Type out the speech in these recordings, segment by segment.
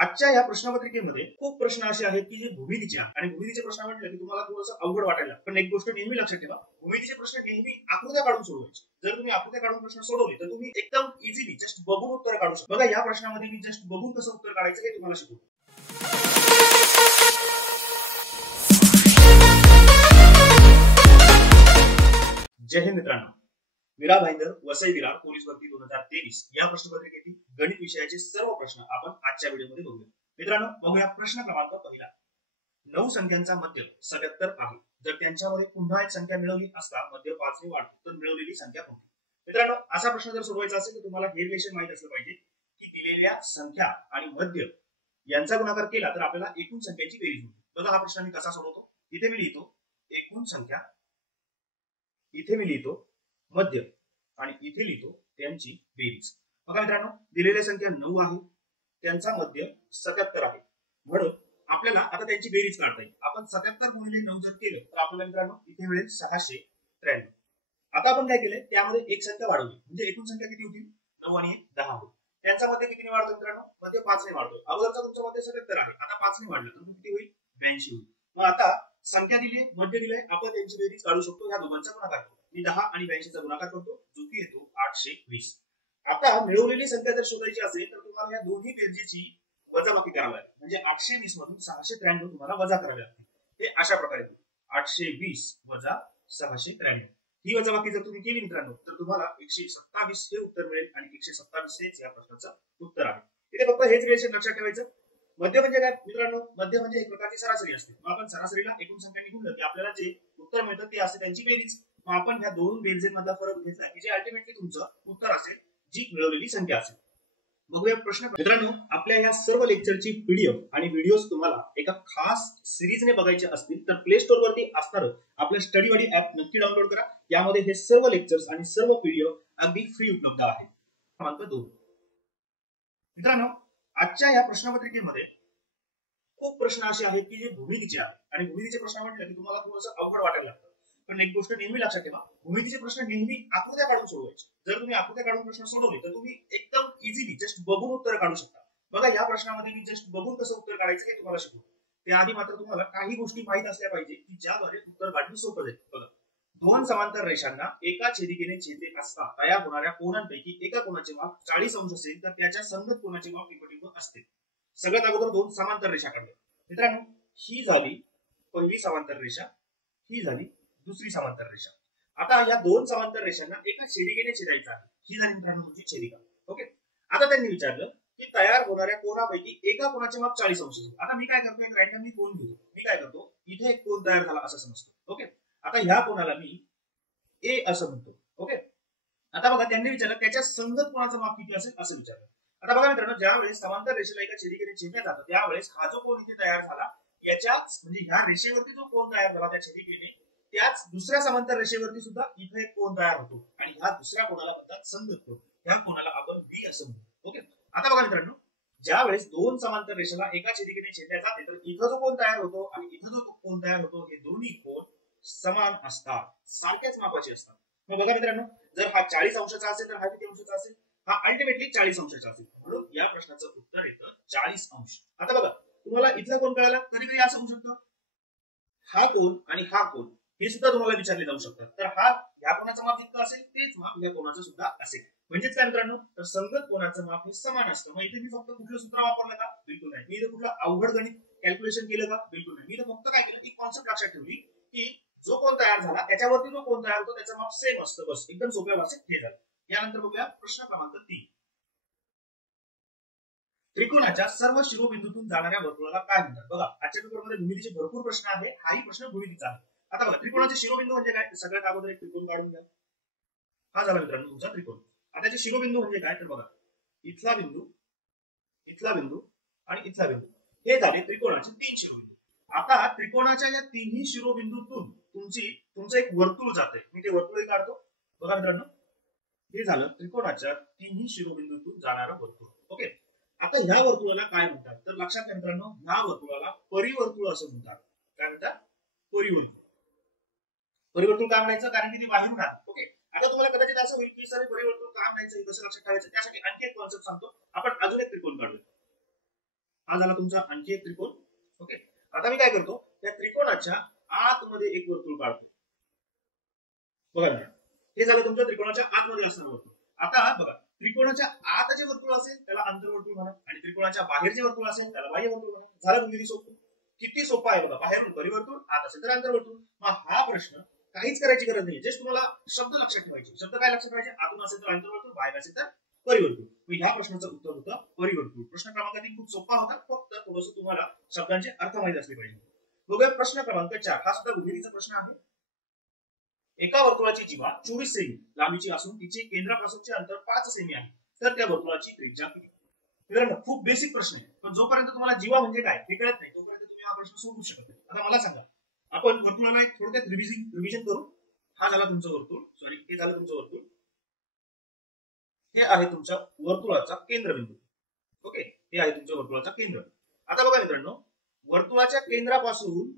आजच्या या प्रश्नपत्रिकेमध्ये खूप प्रश्न असे आहेत की जे भूमितीचे आणि भूमितीचे प्रश्न म्हटलं की तुम्हाला थोडंसं अवघड वाटायला, पण एक गोष्ट नेहमी लक्षात ठेवा, भूमितीचे प्रश्न नेहमी आकृत्या काढून सोडवायचे. जर तुम्ही आकृत्या काढून प्रश्न सोडवले तर तुम्ही एकदम इझिली जस्ट बघून उत्तर काढू शकता. बघा, या प्रश्नामध्ये मी जस्ट बघून कसं उत्तर काढायचं हे तुम्हाला शिकवतो. जय हिंद मित्रांनो, वीरा भाईंदर वसई विरार पोलीस भरती 2023 या प्रश्नपत्रिकेतील गणित विषयाचे सर्व प्रश्न आपण आजच्या व्हिडिओमध्ये बघूया. मित्रांनो, बघूया प्रश्न क्रमांक पहिला. 9 संख्यांचा मध्य 77 आहे. जर त्यांच्यामध्ये पुन्हा एक संख्या मिळवली असता मध्य 5 ने वाढतो तर मिळवलेली संख्या कोणती? मित्रांनो, असा प्रश्न जर सोडवायचा असेल तर तुम्हाला हे रिलेशन माहित असलं पाहिजे की दिलेल्या संख्या आणि मध्य यांचा गुणाकार केला तर आपल्याला एकूण संख्यांची बेरीज होते. बघा, हा प्रश्न मी कसा सोडवतो. इथे मी लिहितो एकूण संख्या, इथे मी लिहितो मध्य आणि इथे लिहितो त्यांची बेरीज. बघा मित्रांनो, दिलेली संख्या 9 आहे, त्यांचा मध्य 77 आहे, म्हणून आपल्याला आता त्यांची बेरीज काढता येईल. आपण 77 गुणिले 9 जर केलं तर आपल्याला मित्रांनो इथे मिळेल 693. आता आपण काय केलंय, त्यामध्ये एक संख्या वाढवली म्हणजे एकूण संख्या किती होती? 9 आणि 1 10 होईल. त्यांचा मध्य कितीने वाढतो मित्रांनो? मध्य 5 ने वाढतो. अगोदरचा तुमचा मध्य 77 आहे, आता 5 ने वाढलं तर किती होईल? 82 होईल. मग आता संख्या दिली, मध्य दिले, आपण त्यांची बेरीज काढू शकतो. ह्या दोघांचा गुणाकार करतो. मी 10 आणि 82 चा गुणाकार करतो, जो की येतो 820. आता मिळवलेली संख्या जर शोधायची असेल तर तुम्हाला या दोन्ही बेरजेची वजाबाकी करावी लागेल. म्हणजे 820 मधून 693 तुम्हाला वजा करावे लागते. ते अशा प्रकारे 820 वजा 693. ही वजाबाकी जर तुम्ही केली मित्रांनो तर तुम्हाला 127 हे उत्तर मिळेल आणि 127 हेच या प्रश्नाचं उत्तर आहे. इथे फक्त हेच रिलेशन लक्षात ठेवायचं. मध्य म्हणजे काय मित्रांनो? मध्य म्हणजे एक प्रकारची सरासरी असते. मग आपण सरासरीला एकूण संख्या निघून जाते, आपल्याला जे उत्तर मिळतं ते असते त्यांची बेरीज. मग आपण ह्या दोन बेरजेमधला फरक घेतला की जे अल्टिमेटली तुमचं उत्तर असेल, जी मिळवलेली संख्या असेल. बघूया प्रश्न. मित्रांनो, आपल्या या सर्व लेक्चरची पीडीएफ आणि व्हिडिओज तुम्हाला एका खास सिरीजने बघायचे असतील तर प्ले स्टोर वरती असणारं आपलं स्टडी बडी ऍप नक्की डाउनलोड करा. यामध्ये हे सर्व लेक्चर्स आणि सर्व पीडीएफ अगदी फ्री उपलब्ध आहे. क्रमांक 2. मित्रांनो, आजच्या या प्रश्नपत्रिकेमध्ये खूप प्रश्न असे आहेत की जे भूमितीचे आहेत आणि भूमितीचे प्रश्न म्हटलं की तुम्हाला थोडंसं अवघड वाटायला लागतं, पण एक गोष्ट नेहमी लक्षात ठेवा, भूमितीचे प्रश्न नेहमी आकृत्या काढून सोडवायचे. जर तुम्ही आकृत्या काढून प्रश्न सोडवले तर तुम्ही एकदम इझिली जस्ट बघून उत्तर काढू शकता. बघा, या प्रश्नामध्ये मी जस्ट बघून कसं उत्तर काढायचं हे तुम्हाला शिकवतो. त्याआधी मात्र तुम्हाला काही गोष्टी माहित असल्या पाहिजे की ज्याद्वारे उत्तर काढणे सोपं जाईल. बघा, दोन समांतर रेषांना एका छेदिकेने छेदले असता तयार होणाऱ्या कोनांपैकी एका कोनाचे माप 40 अंश असेल तर त्याच्या संगत कोनाचे माप टिपटिप असते. सगळ्यात अगोदर दोन समांतर रेषा काढल्या. मित्रांनो, ही झाली पहिली समांतर रेषा, ही झाली दुसरी समांतर रेषा. आता या दोन समांतर रेषांना एका छेदिकेने छेदायचं आहे. ही झाली मित्रांनो तुमची छेदिका. ओके. आता त्यांनी विचारलं की तयार होणाऱ्या कोनापैकी एका कोनाचे माप 40 अंश असेल. आता मी काय करतो, एक रॅन्डमली कोन घेतो. मी काय करतो, इथे एक कोन तयार झाला असं समजतो. ओके. आता ह्या कोनाला मी ए असं म्हणतो. ओके. आता बघा, त्यांनी विचारलं त्याच्या संगत कोनाचं माप किती असेल असं विचारलं. आता बघा मित्रांनो, ज्यावेळेस समांतर रेषेला एका छेदिकेने छेदलं जातं त्यावेळेस हा जो कोन इथे तयार झाला याच्याच म्हणजे ह्या रेषेवरती जो कोन तयार झाला त्या छेदिकेने, त्याच दुसऱ्या समांतर रेषेवरती सुद्धा इथे एक कोन तयार होतो आणि ह्या दुसऱ्या कोनाला म्हणतात संगत कोन. ह्या कोनाला आपण बी असं म्हणतो. ओके. आता बघा मित्रांनो, ज्यावेळेस दोन समांतर रेषेला एका छेदिकेने छेदल्या जाते तर इथं जो कोन तयार होतो आणि इथं जो कोन तयार होतो हे दोन्ही कोन समान असतात, सारख्याच मापाचे असतात. मग बघा मित्रांनो, जर हा 40 अंशाचा असेल तर हा किती अंशाचा असेल? हा अल्टिमेटली 40 अंशाचा असेल, म्हणून या प्रश्नाचं उत्तर येतं 40 अंश. आता बघा, तुम्हाला इथला कोण कळाला? कधी कधी असं होऊ शकतं, हा कोन आणि हा कोन हे सुद्धा तुम्हाला विचारले जाऊ शकतात. तर हा या कोणाचं माप जितकं असेल तेच माप या कोणाचं सुद्धा असेल. म्हणजेच काय मित्रांनो, तर संगत कोणाचं माप हे समान असतं. मग इथे मी फक्त कुठलं सूत्र वापरलं का? बिलकुल नाही. मी इथे कुठलं अवघड गणित कॅल्क्युलेशन केलं का? बिलकुल नाही. मी इथे फक्त काय केलं, एक कॉन्सेप्ट लक्षात ठेवली की जो कोन तयार झाला त्याच्यावरती जो कोन तयार होतो त्याचं माप सेम असतं. बस, एकदम सोप्या भाषेत हे झालं. यानंतर बघूया प्रश्न क्रमांक 3. त्रिकोणाच्या सर्व शिरोबिंदूतून जाणाऱ्या वर्तुळाला काय म्हणतात? बघा, आजच्या पेपरमध्ये भूमितीचे भरपूर प्रश्न आहे. हाही प्रश्न भूमितीचा आहे. आता बघा, त्रिकोणाचे शिरोबिंदू म्हणजे काय? सगळ्यात अगोदर एक त्रिकोण काढून घ्या. हा झाला मित्रांनो तुमचा त्रिकोण. आता त्याचे शिरोबिंदू म्हणजे काय? तर बघा, इथला बिंदू, इथला बिंदू आणि इथला बिंदू हे झाले त्रिकोणाचे 3 शिरोबिंदू. आता त्रिकोणाच्या या तिन्ही शिरोबिंदूतून तुमचं एक वर्तुळ जाते. मी ते वर्तुळ काढतो. बघा मित्रांनो, हे झालं त्रिकोणाच्या तिन्ही शिरोबिंदूतून जाणारं वर्तुळ. ओके. आता ह्या वर्तुळाला काय म्हणतात? तर लक्षात घ्या मित्रांनो, ह्या वर्तुळाला परिवर्तुळ असं म्हणतात. काय म्हणतात? परिवर्तुळ. परिवर्तुळ का म्हणायचं? कारण की ते बाहेरून आलं. ओके. आता तुम्हाला कदाचित असं होईल की सर परिवर्तुळ का म्हणायचं, कसं लक्षात ठेवायचं? त्यासाठी आणखी एक कॉन्सेप्ट सांगतो. आपण अजून एक त्रिकोण काढूया. हा झाला तुमचा आणखी एक त्रिकोण. ओके, आता मी काय करतो, त्या त्रिकोणाच्या आतमध्ये एक वर्तुळ काढतो. बघा ना, हे झालं तुमच्या त्रिकोणाच्या आतमध्ये असणारं वर्तुळ. आता बघा, त्रिकोणाच्या आत जे वर्तुळ असेल त्याला अंतर्वर्तुळ म्हणा, आणि त्रिकोणाच्या बाहेर जे वर्तुळ असेल त्याला बाह्य वर्तुळ म्हणा. झालं तुम्ही सोपं. किती सोपं आहे बघा, बाहेरून परिवर्तुळ, आत असेल तर अंतर्वर्तुळ. मग हा प्रश्न काहीच करायची गरज नाही, जस्ट तुम्हाला शब्द लक्षात ठेवायचे. शब्द काय लक्षात ठेवायचे, आतून असेल तर अंतर्वर्तुळ, बाहेर असेल तर परिवर्तुळ. मग ह्या प्रश्नाचं उत्तर होतं परिवर्तुळ. प्रश्न क्रमांक 3 खूप सोपा होता, फक्त थोडंसं तुम्हाला शब्दांचे अर्थ माहित असले पाहिजे. बघूया प्रश्न क्रमांक 4. हा सुद्धा भूमितीचा प्रश्न आहे. एका वर्तुळाची जीवा 24 सेमी लांबीची असून तिचे केंद्रापासूनचे अंतर 5 सेमी आहे, तर त्या वर्तुळाची त्रिज्या किती? मित्रांनो, खूप बेसिक प्रश्न आहे, पण जोपर्यंत तुम्हाला जीवा म्हणजे काय हे कळत नाही तोपर्यंत तुम्ही हा प्रश्न सोडवू शकत नाही. आता मला सांगा, आपण वर्तुळाला एक थोडक्यात रिव्हिजन करू. हा झाला तुमचं वर्तुळ, सॉरी हे झालं तुमचं वर्तुळ. हे आहे तुमच्या वर्तुळाचा केंद्रबिंदू. ओके, हे आहे तुमच्या वर्तुळाचा केंद्र. आता बघा मित्रांनो, वर्तुळाच्या केंद्रापासून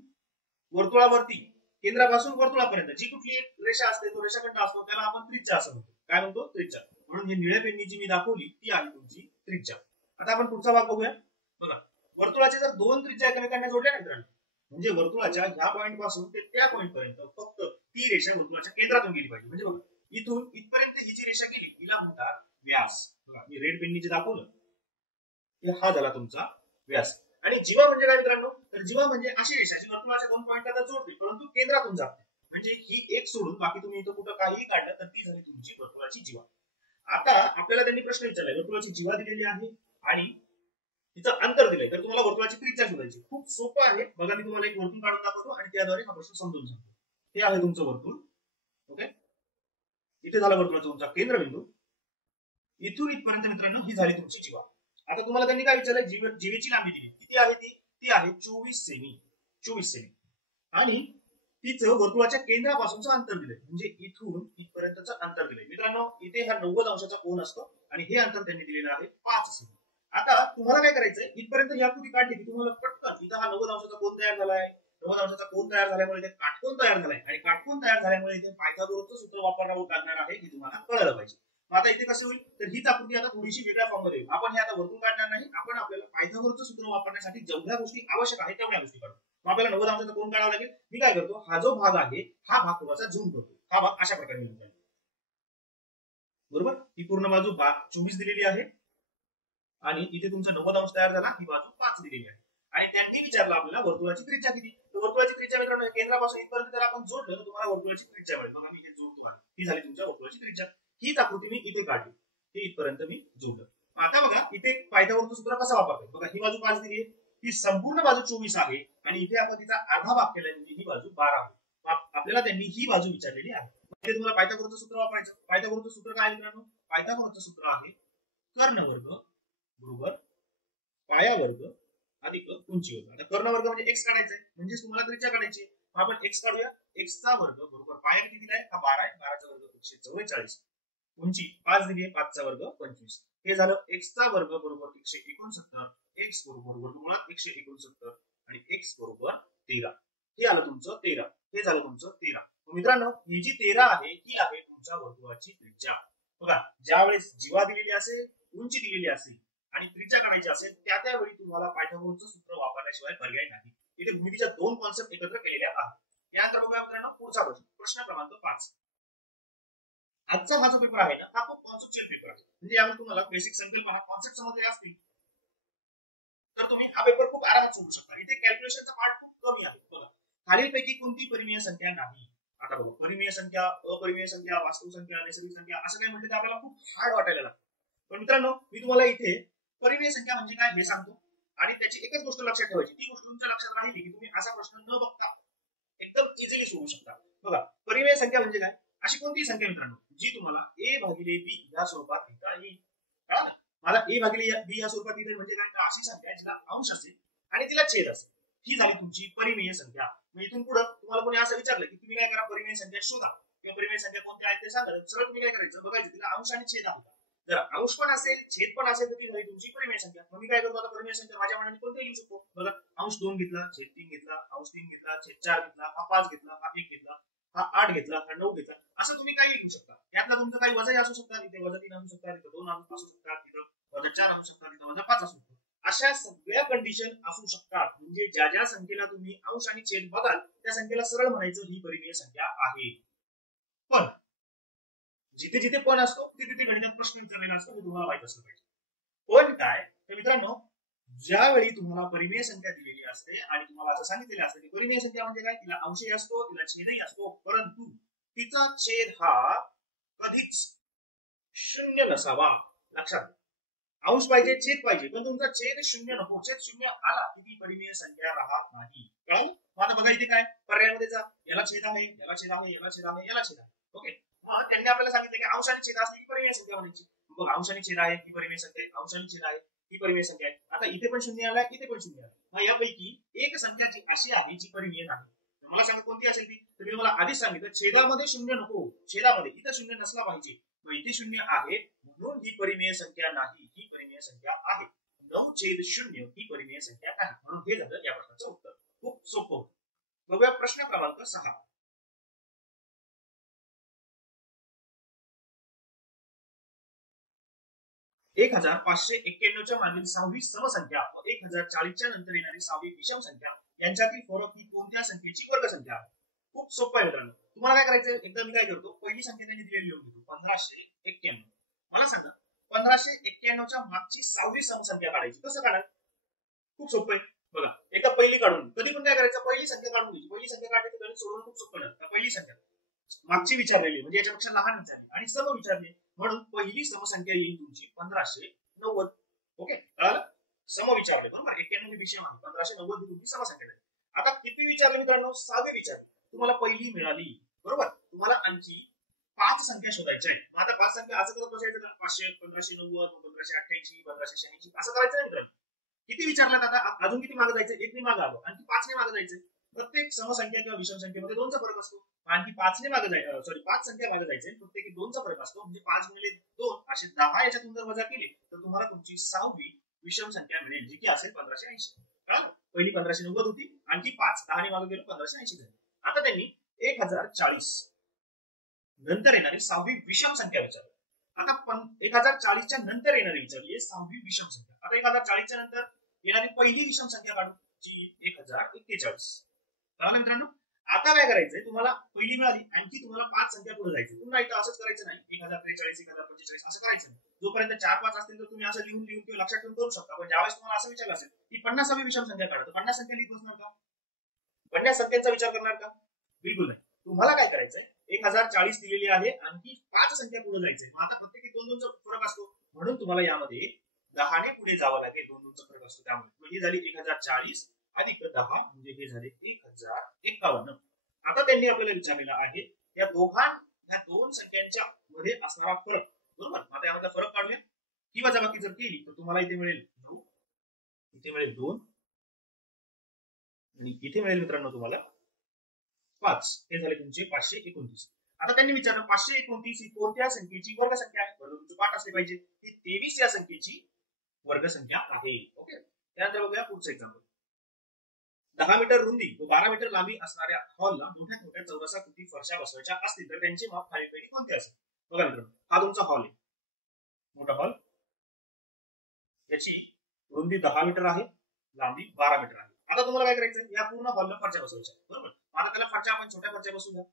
वर्तुळावरती, केंद्रापासून वर्तुळापर्यंत जी कुठली एक रेषा असते, तो रेषाखंड असतो, त्याला आपण त्रिज्या असं म्हणतो. काय म्हणतो? त्रिज्या. म्हणून ही निळ्या पेननी जी मी दाखवली ती आहे तुमची त्रिज्या. आता आपण पुढचा भाग बघूया. बघा, वर्तुळाचे जर दोन त्रिज्या एकमेकांना जोडल्या मित्रांनो, म्हणजे वर्तुळाच्या ह्या पॉईंट पासून ते त्या पॉईंट पर्यंत फक्त ती रेषा वर्तुळाच्या केंद्रातून गेली पाहिजे. म्हणजे बघा, इथून इथपर्यंत ही जी रेषा गेली हिला म्हणतात व्यास. बघा, मी रेड पेननी जे दाखवलं हा झाला तुमचा व्यास. आणि जीवा म्हणजे काय मित्रांनो, तर जीवा म्हणजे अशी रेषा जी वर्तुळाच्या दोन पॉईंटला जोडते परंतु केंद्रातून जाते. म्हणजे ही एक सोडून बाकी तुम्ही इथं कुठं काहीही काढलं तर ती झाली तुमची वर्तुळाची जीवा. आता आपल्याला त्यांनी प्रश्न विचारलाय, वर्तुळाची जीवा दिलेली आहे आणि तिचं अंतर दिलंय, तर तुम्हाला वर्तुळाची त्रिज्या शोधायची. खूप सोपं आहे. बघा, मी तुम्हाला एक वर्तुळ काढून दाखवतो आणि त्याद्वारे हा प्रश्न समजून सांगतो. हे आहे तुमचं वर्तुळ. ओके, इथे झाला वर्तुळाचा तुमचा केंद्रबिंदू. इथून इथपर्यंत मित्रांनो ही झाली तुमची जीवा. आता तुम्हाला त्यांनी काय विचारलंय, जीवेची लांबी दिली किती आहे, ती आहे 24 सेमी. 24 सेमी. आणि तिचं वर्तुळाच्या केंद्रापासूनचं अंतर दिलंय, म्हणजे इथून इथपर्यंतचं अंतर दिलंय. मित्रांनो, इथे हा 90 अंशाचा कोन असतो आणि हे अंतर त्यांनी दिलेलं आहे 5 सेमी. आता तुम्हाला काय करायचंय, इथपर्यंत ही आकृती काढली की तुम्हाला पटकन इथं हा 90 अंशाचा कोन तयार झालाय. 90 अंशाचा कोन तयार झाल्यामुळे इथे काटकोन तयार झालाय, आणि काटकोन तयार झाल्यामुळे इथे पायथागोरसचं सूत्र वापरावं लागणार आहे, हे तुम्हाला कळलं पाहिजे. आता इथे कसं होईल, तर हीच आकृती आता थोडीशी वेगळ्या फॉर्म मध्ये. आपण हे आता वर्तुळ काढणार नाही, आपण आपल्याला पायथागोरसचं सूत्र वापरण्यासाठी जेवढ्या गोष्टी आवश्यक आहेत तेवढ्या गोष्टी काढू. मग आपल्याला 90 अंशाचा कोन काढावा लागेल. मी काय करतो, हा जो भाग आहे हा भाग थोडासा झूम करतो. हा भाग अशा प्रकारे मिळतो, बरोबर. ही पूर्ण बाजू 24 दिलेली आहे आणि इथे तुमचा 90 अंश तयार झाला, ही बाजू 5 दिलेली आहे. आणि त्यांनी विचारलं आपल्याला वर्तुळाची त्रिज्या किती. तर वर्तुळाची त्रिज्या मित्रांनो, केंद्रापासून इथपर्यंत जर आपण जोडलं तर तुम्हाला वर्तुळाची त्रिज्या मिळेल. मग आम्ही हे जोडतो आहे, ही झाली तुमच्या वर्तुळाची त्रिज्या. हीच आकृती मी इथे काढली, हे इथपर्यंत मी जोडलं. आता बघा, इथे पायथागोरसचं सूत्र कसं वापरतो. बघा, ही बाजू 5 दिली आहे, ही संपूर्ण बाजू 24 आहे आणि इथे आपण तिचा अर्धा भाग केलाय, म्हणजे ही बाजू 12 आहे. आपल्याला त्यांनी ही बाजू विचारलेली आहे. म्हणजे तुम्हाला पायथागोरसचं सूत्र वापरायचं. पायथागोरसचं सूत्र काय आहे मित्रांनो, पायथागोरसचं सूत्र आहे कर्णवर्ग बरोबर पायावर्ग अधिक उंची वर्ग. आता कर्णवर्ग म्हणजे एक्स काढायचा आहे, म्हणजे तुम्हाला त्रिज्या काढायची. आपण एक्स काढूया. एक्स चा वर्ग बरोबर पाया किती दिलाय, हा 12 आहे, 12 चा वर्ग 144. उंची 5 दिली आहे, 5 चा वर्ग 25. हे झालं एक्स चा वर्ग बरोबर 169. एक्स बरोबर वर्गमुळात 169 आणि एक्स बरोबर 13. हे आलं तुमचं 13. हे झालं तुमचं 13. मित्रांनो, ही जी 13 आहे ही आहे तुमच्या वर्तुळाची त्रिज्या. बघा, ज्यावेळेस जीवा दिलेली असेल, उंची दिलेली असेल आणि त्रिज्या काढायची असेल, त्यावेळी तुम्हाला पायथागोरसचं सूत्र वापरल्याशिवाय पर्याय नाही. इथे भूमितीच्या दोन कॉन्सेप्ट एकत्र केलेल्या आहेत. यानंतर बघूया मित्रांनो पुढचा प्रश्न. प्रश्न क्रमांक 5. आजचा हा जो पेपर आहे ना, हा खूप कॉन्सेप्च्युअल पेपर आहे. म्हणजे यामध्ये तुम्हाला बेसिक संकल्पना कॉन्सेप्ट समजले असतील तर तुम्ही हा पेपर खूप आरामात सोडू शकता. इथे कॅल्क्युलेशनचा पार्ट खूप कमी आहे. बघा, खालीलपैकी कोणती परिमेय संख्या नाही. आता बघा, परिमेय संख्या, अपरिमेय संख्या, वास्तव संख्या, नैसर्गिक संख्या असं काय म्हटलं तर आपल्याला खूप हार्ड वाटायला लागतं. पण मित्रांनो, मी तुम्हाला इथे परिमेय संख्या म्हणजे काय हे सांगतो आणि त्याची एकच गोष्ट लक्षात ठेवायची. ती गोष्ट तुमच्या लक्षात राहिली की तुम्ही असा प्रश्न न बघता एकदम इझिली सोडवू शकता. बघा, परिमेय संख्या म्हणजे काय, अशी कोणती संख्या मित्रांनो जी तुम्हाला a भागिले b या स्वरूपात लिहिता येईल. मला a भागिले b या स्वरूपात लिहिता म्हणजे काय, तर अशी संख्या जिला अंश असेल आणि तिला छेद असेल, ही झाली तुमची परिमेय संख्या. मग इथून पुढे तुम्हाला कोणी असं विचारलं की तुम्ही काय करा, परिमेय संख्या शोधा किंवा परिमेय संख्या कोणत्या आहेत ते सांगा, सरळ तुम्ही काय करायचं, बघायचं तिला अंश आणि छेद आहे. जर अंश पण असेल, छेद पण असेल तर ती झाली तुमची परिमेय संख्या. मग मी काय करतो, आता परिमेय संख्या माझ्या मनाने कोणत्याही लिहू शकतो. बघा, अंश 2 घेतला, छेद 3 घेतला, अंश 3 घेतला, छेद 4 घेतला, हा 5 घेतला, हा 1 घेतला, हा 8 घेतला, हा 9 घेतला, असं तुम्ही काही लिहू शकता. यातला तुमचं काही वजाही असू शकतात, इथे वजा 3 असू शकतात, इथे 2 असू शकतात, इथं वजा 4 असू शकतात, इथं वजा 5 असू शकतात. अशा सगळ्या कंडिशन असू शकतात, म्हणजे ज्या ज्या संख्येला तुम्ही अंश आणि छेद बघाल त्या संख्येला सरळ म्हणायचं ही परिमेय संख्या आहे. पण जिथे जिथे पण असतो तिथे तिथे गणितात प्रश्न विचारलेला असतो, हे तुम्हाला माहित असलं पाहिजे. पण काय तर मित्रांनो, ज्यावेळी तुम्हाला परिमेय संख्या दिलेली असते आणि तुम्हाला असं सांगितलेलं असतं की परिमेय संख्या म्हणजे काय, तिला अंशही असतो तिला छेदही असतो, परंतु तिचा छेद हा कधीच शून्य नसावा. लक्षात, अंश पाहिजे छेद पाहिजे, पण तुमचा छेद शून्य नको. छेद शून्य आला की ती परिमेय संख्या राहत नाही. कळलं? आता बघा इथे काय पर्यायामध्ये जा, याला छेद आहे, याला छेद आहे, याला छेद आहे, याला छेद आहे. ओके, मग त्यांनी आपल्याला सांगितलं की अंश आणि छेद असली की परिमेय संख्या म्हणायची. बघ, अंश आणि छेद आहे ही परिमेय संख्या आहे, अंश आणि छेद आहे ही परिमेय संख्या आहे. आता इथे पण शून्य आला, इथे पण शून्य आला, मग यापैकी एक संख्या जी अशी आहे जी परिमेय नाही. मला सांगा कोणती असेल ती. तर मी मला आधीच सांगितलं छेदामध्ये शून्य नको, छेदामध्ये इथं शून्य नसला पाहिजे. मग इथे शून्य आहे म्हणून ही परिमेय संख्या नाही, ही परिमेय संख्या आहे. 9/0 ही परिमेय संख्या आहे. म्हणून हे झालं या प्रश्नाचं उत्तर. खूप सोपं होतं. बघूया प्रश्न क्रमांक 6. 1591 च्या मागील 6वी समसंख्या 1040 च्या नंतर येणारी 6वी विषम संख्या यांच्यातील फरक ही कोणत्या संख्येची वर्गसंख्या आहे. खूप सोपं आहे मित्रांनो. तुम्हाला काय करायचं, एकदा मी काय करतो, पहिली संख्या त्यांनी दिलेली लिहून घेतो 1591. मला सांगा 1591 च्या मागची 6वी समसंख्या काढायची. कसं काढायचं? खूप सोपं आहे. बघा, एकदा पहिली काढून, कधी पण काय करायचं, पहिली संख्या काढून घ्यायची. पहिली संख्या काढली तर सोडवणं खूप सोपं आहे. पहिली संख्या मागची विचारलेली म्हणजे याच्यापेक्षा लहान विचारली आणि सम विचारली, म्हणून पहिली समसंख्या येईल तुमची 1590. ओके, कळालं? सम विचारले बरोबर, 91 विषय आहे, 1590 ही तुमची समसंख्या आहे. आता किती विचारले मित्रांनो? 6वी विचारली. तुम्हाला पहिली मिळाली बरोबर, तुम्हाला आणखी 5 संख्या शोधायच्या आहेत. मग आता 5 संख्या असं करत बसायचं का? 500, 1590, 1588, 1586 असं करायचं नाही मित्रांनो. किती विचारल्यात आता, अजून किती मागे जायचं? 1 ने मागे आलो, आणखी 5 ने मागे जायचं. प्रत्येक समसंख्या किंवा विषम संख्येमध्ये 2चा फरक असतो, आणखी 5 ने मागे जायचं. सॉरी, 5 संख्या मागे जायचे, प्रत्येकी 2चा फरक असतो, म्हणजे 5 गुणिले 2 असे 10 याच्यातून जर वजा केले तर तुम्हाला तुमची 6वी विषम संख्या मिळेल, जी की असेल 1580. पहिली 1590 होती, आणखी 5 10 ने मागे गेलो 1580 झाली. आता त्यांनी 1040 नंतर येणारी 6वी विषम संख्या विचारली. आता 1040 च्या नंतर येणारी विचारली 6वी विषम संख्या. आता 1040 च्या नंतर येणारी पहिली विषम संख्या काढू, जी 1041. कळलं मित्रांनो? आता काय करायचंय, तुम्हाला पहिली मिळाली, आणखी तुम्हाला 5 संख्या पुढे जायचं. पुन्हा इथं असंच करायचं नाही, 1043, 1045 असं करायचं नाही. जोपर्यंत 4-5 असतील तर तुम्ही असं लिहून किंवा लक्षात ठेवून करू शकता. पण ज्यावेळेस तुम्हाला असं विचारलं असेल की 50वी विषम संख्या काढतो, 50 संख्या लिहित बसणार का? 50 संख्यांचा विचार करणार का? बिलकुल नाही. तुम्हाला काय करायचंय, 1040 दिलेली आहे, आणखी 5 संख्या पुढे जायचंय. मग आता प्रत्येकी 2-2चा फरक असतो, म्हणून तुम्हाला यामध्ये 10 ने पुढे जावं लागेल. 2-2चा फरक असतो, त्यामुळे ही झाली 1040 अधिक 10 म्हणजे हे झाले 1051. आता त्यांनी आपल्याला विचारलेला आहे या दोन संख्यांच्या मध्ये असणारा फरक बरोबर. आता यामध्ये फरक काढूया. ही वजाबाकी जर केली तर तुम्हाला इथे मिळेल 9, इथे मिळेल 2 आणि इथे मिळेल मित्रांनो तुम्हाला 5. हे झाले तुमचे 529. आता त्यांनी विचारलं 529 ही कोणत्या संख्येची वर्गसंख्या आहे. बरोबर, तुमचे 5 असले पाहिजे. ही 23 या संख्येची वर्गसंख्या आहे. ओके, त्यानंतर बघूया पुढचं एक्झाम्पल. 10 मीटर रुंदी व 12 मीटर लांबी असणाऱ्या हॉलला मोठ्या मोठ्या चौरसाकृती फरशा बसवायच्या असतील तर त्यांचे माप खालीलपैकी कोणते असेल. बघा मित्रांनो, हा तुमचा हॉल आहे, मोठा हॉल. याची रुंदी 10 मीटर आहे, लांबी 12 मीटर आहे. आता तुम्हाला काय करायचं, या पूर्ण हॉलला फरशा बसवायच्या बरोबर. आता त्याला फरशा आपण छोट्या फरशा बसवूया,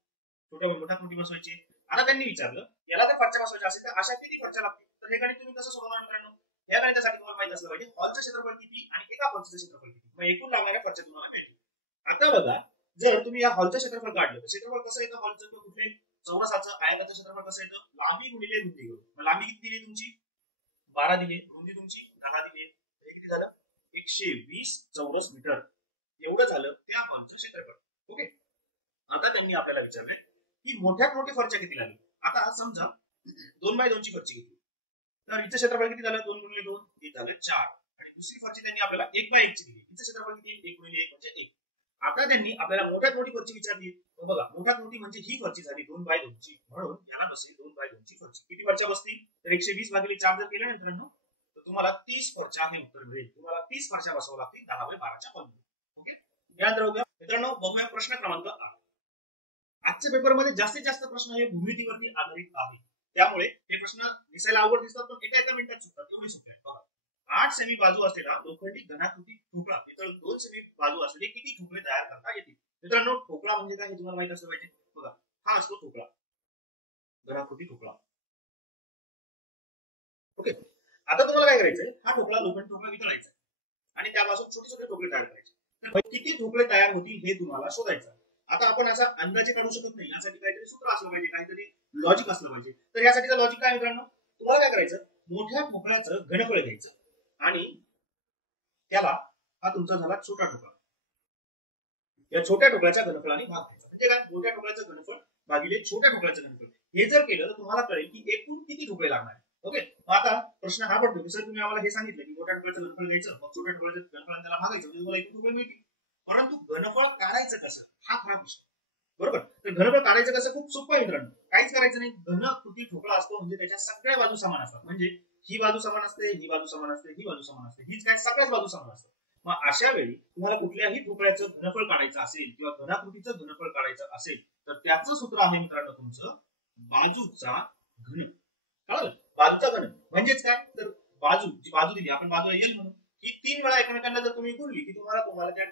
मोठ्या मोठी बसवायची. आता त्यांनी विचारलं याला जर फरशा बसवायच्या असेल तर अशा किती फरशा लागतील. तर हे गणित तुम्ही कसं सोडवणार मित्रांनो? या गणितासाठी तुम्हाला माहिती असलं पाहिजे हॉलचं क्षेत्रफळ किती आणि एका फरशीचं क्षेत्रफळ किती, मग एकूण लागणाऱ्या फरशा तुम्हाला मिळतील. आता बघा, जर तुम्ही या हॉलचं क्षेत्रफळ काढलं तर क्षेत्रफळ कसं येतं हॉलचं, किंवा कुठले चौरसाचं आयताचं क्षेत्रफळ कसं येतं, लांबी गुणिले रुंदी करून. मग लांबी किती दिली तुमची 12 दिली, रुंदी तुमची 10 दिली, हे किती झालं 120 चौरस मीटर. एवढं झालं त्या हॉलचं क्षेत्रफळ. ओके, आता त्यांनी आपल्याला विचारले की मोठ्यात मोठी फरशा किती लागली. आता समजा 2x2 ची फरशी घेतली तर हिचं क्षेत्रफळ किती झालं, 2 गुणिले 2 हे झालं 4. आणि दुसरी फरशी त्यांनी आपल्याला 1x1 ची दिली, हिचं क्षेत्रफळ किती 1 गुणिले 1 म्हणजे 1. आता त्यांनी आपल्याला मोठ्यात मोठी फरशी विचारली. बघा, मोठ्यात मोठी म्हणजे ही फरशी झाली 2x2 ची, म्हणून याला बसेल 2x2 ची फरशी. किती फरशा बसतील तर 120 भागिले 4 जर केले मित्रांनो तर तुम्हाला 30 फरशा हे उत्तर मिळेल. तुम्हाला 30 फरशा बसवावं लागतील 10/12 च्या हॉलमध्ये. ओके, यानंतर बघूया मित्रांनो, बघूया प्रश्न क्रमांक 8. आजच्या पेपरमध्ये जास्तीत जास्त प्रश्न हे भूमितीवरती आधारित आहे, त्यामुळे हे प्रश्न दिसायला अवघड दिसतात पण एका मिनिटात सुटतात, एवढे सोपे आहेत. बघा, 8 सेमी बाजू असलेला लोखंडी घनाकृती ठोकळा पितळ 2 सेमी बाजू असलेले किती ठोकळे तयार करता येतील? मित्रांनो, ठोकळा म्हणजे काय हे तुम्हाला माहित असलं पाहिजे. बघा, हा असतो ठोकळा, घनाकृती ठोकळा. ओके, आता तुम्हाला काय करायचंय, हा ठोकळा लोखंड ठोकळा वितळायचा आणि त्यापासून छोटे छोटे ठोकळे तयार करायचे. तर किती ठोकळे तयार होतील हे तुम्हाला शोधायचं. आता आपण असा अंदाजे काढू शकत नाही, यासाठी काहीतरी सूत्र असलं पाहिजे, काहीतरी लॉजिक असलं पाहिजे. तर यासाठीचं लॉजिक काय मित्रांनो, तुम्हाला काय करायचं, मोठ्या ठोकळ्याचं घनफळ घ्यायचं आणि त्याला हा तुमचा झाला छोटा ठोकळा, या छोट्या ठोकळ्याच्या घनफळाने भाग द्यायचा. म्हणजे काय, मोठ्या ठोकळ्याचं घनफळ भागिले छोट्या ठोकळ्याचं घनफळ. हे जर केलं तर तुम्हाला कळेल की एकूण किती ठोकळे लागणार. ओके, आता प्रश्न हा पडतो की सर तुम्ही आम्हाला हे सांगितलं की मोठ्या ठोकळ्याचं घनफळ घ्यायचं, मग छोट्या ठोकळ्याचं घनफळ त्याला भागायचं, म्हणजे तुम्हाला एकूण ठोकळे मिळतील. परंतु घनफळ काढायचं कसं, हा खरा प्रश्न. बरोबर, तर घनफळ काढायचं कसं, खूप सोपं आहे मित्रांनो. काहीच करायचं नाही. घनकृती ठोकळा असतो म्हणजे त्याच्या सगळ्या बाजू समान असतात. म्हणजे ही बाजू समान असते, ही बाजू समान असते, ही बाजू समान असते, हीच काय सगळ्याच बाजू समान असतात. मग अशा वेळी तुम्हाला कुठल्याही ठोकळ्याचं घनफळ काढायचं असेल किंवा घनाकृतीचं घनफळ काढायचं असेल तर त्याचं सूत्र आहे मित्रांनो तुमचं बाजूचा घन. कळलं, बाजूचा घन म्हणजेच काय, तर बाजू, जी बाजू दिली आपण बाजूला एल म्हणून, ही 3 वेळा एकमेकांना जर तुम्ही गुणली की तुम्हाला त्या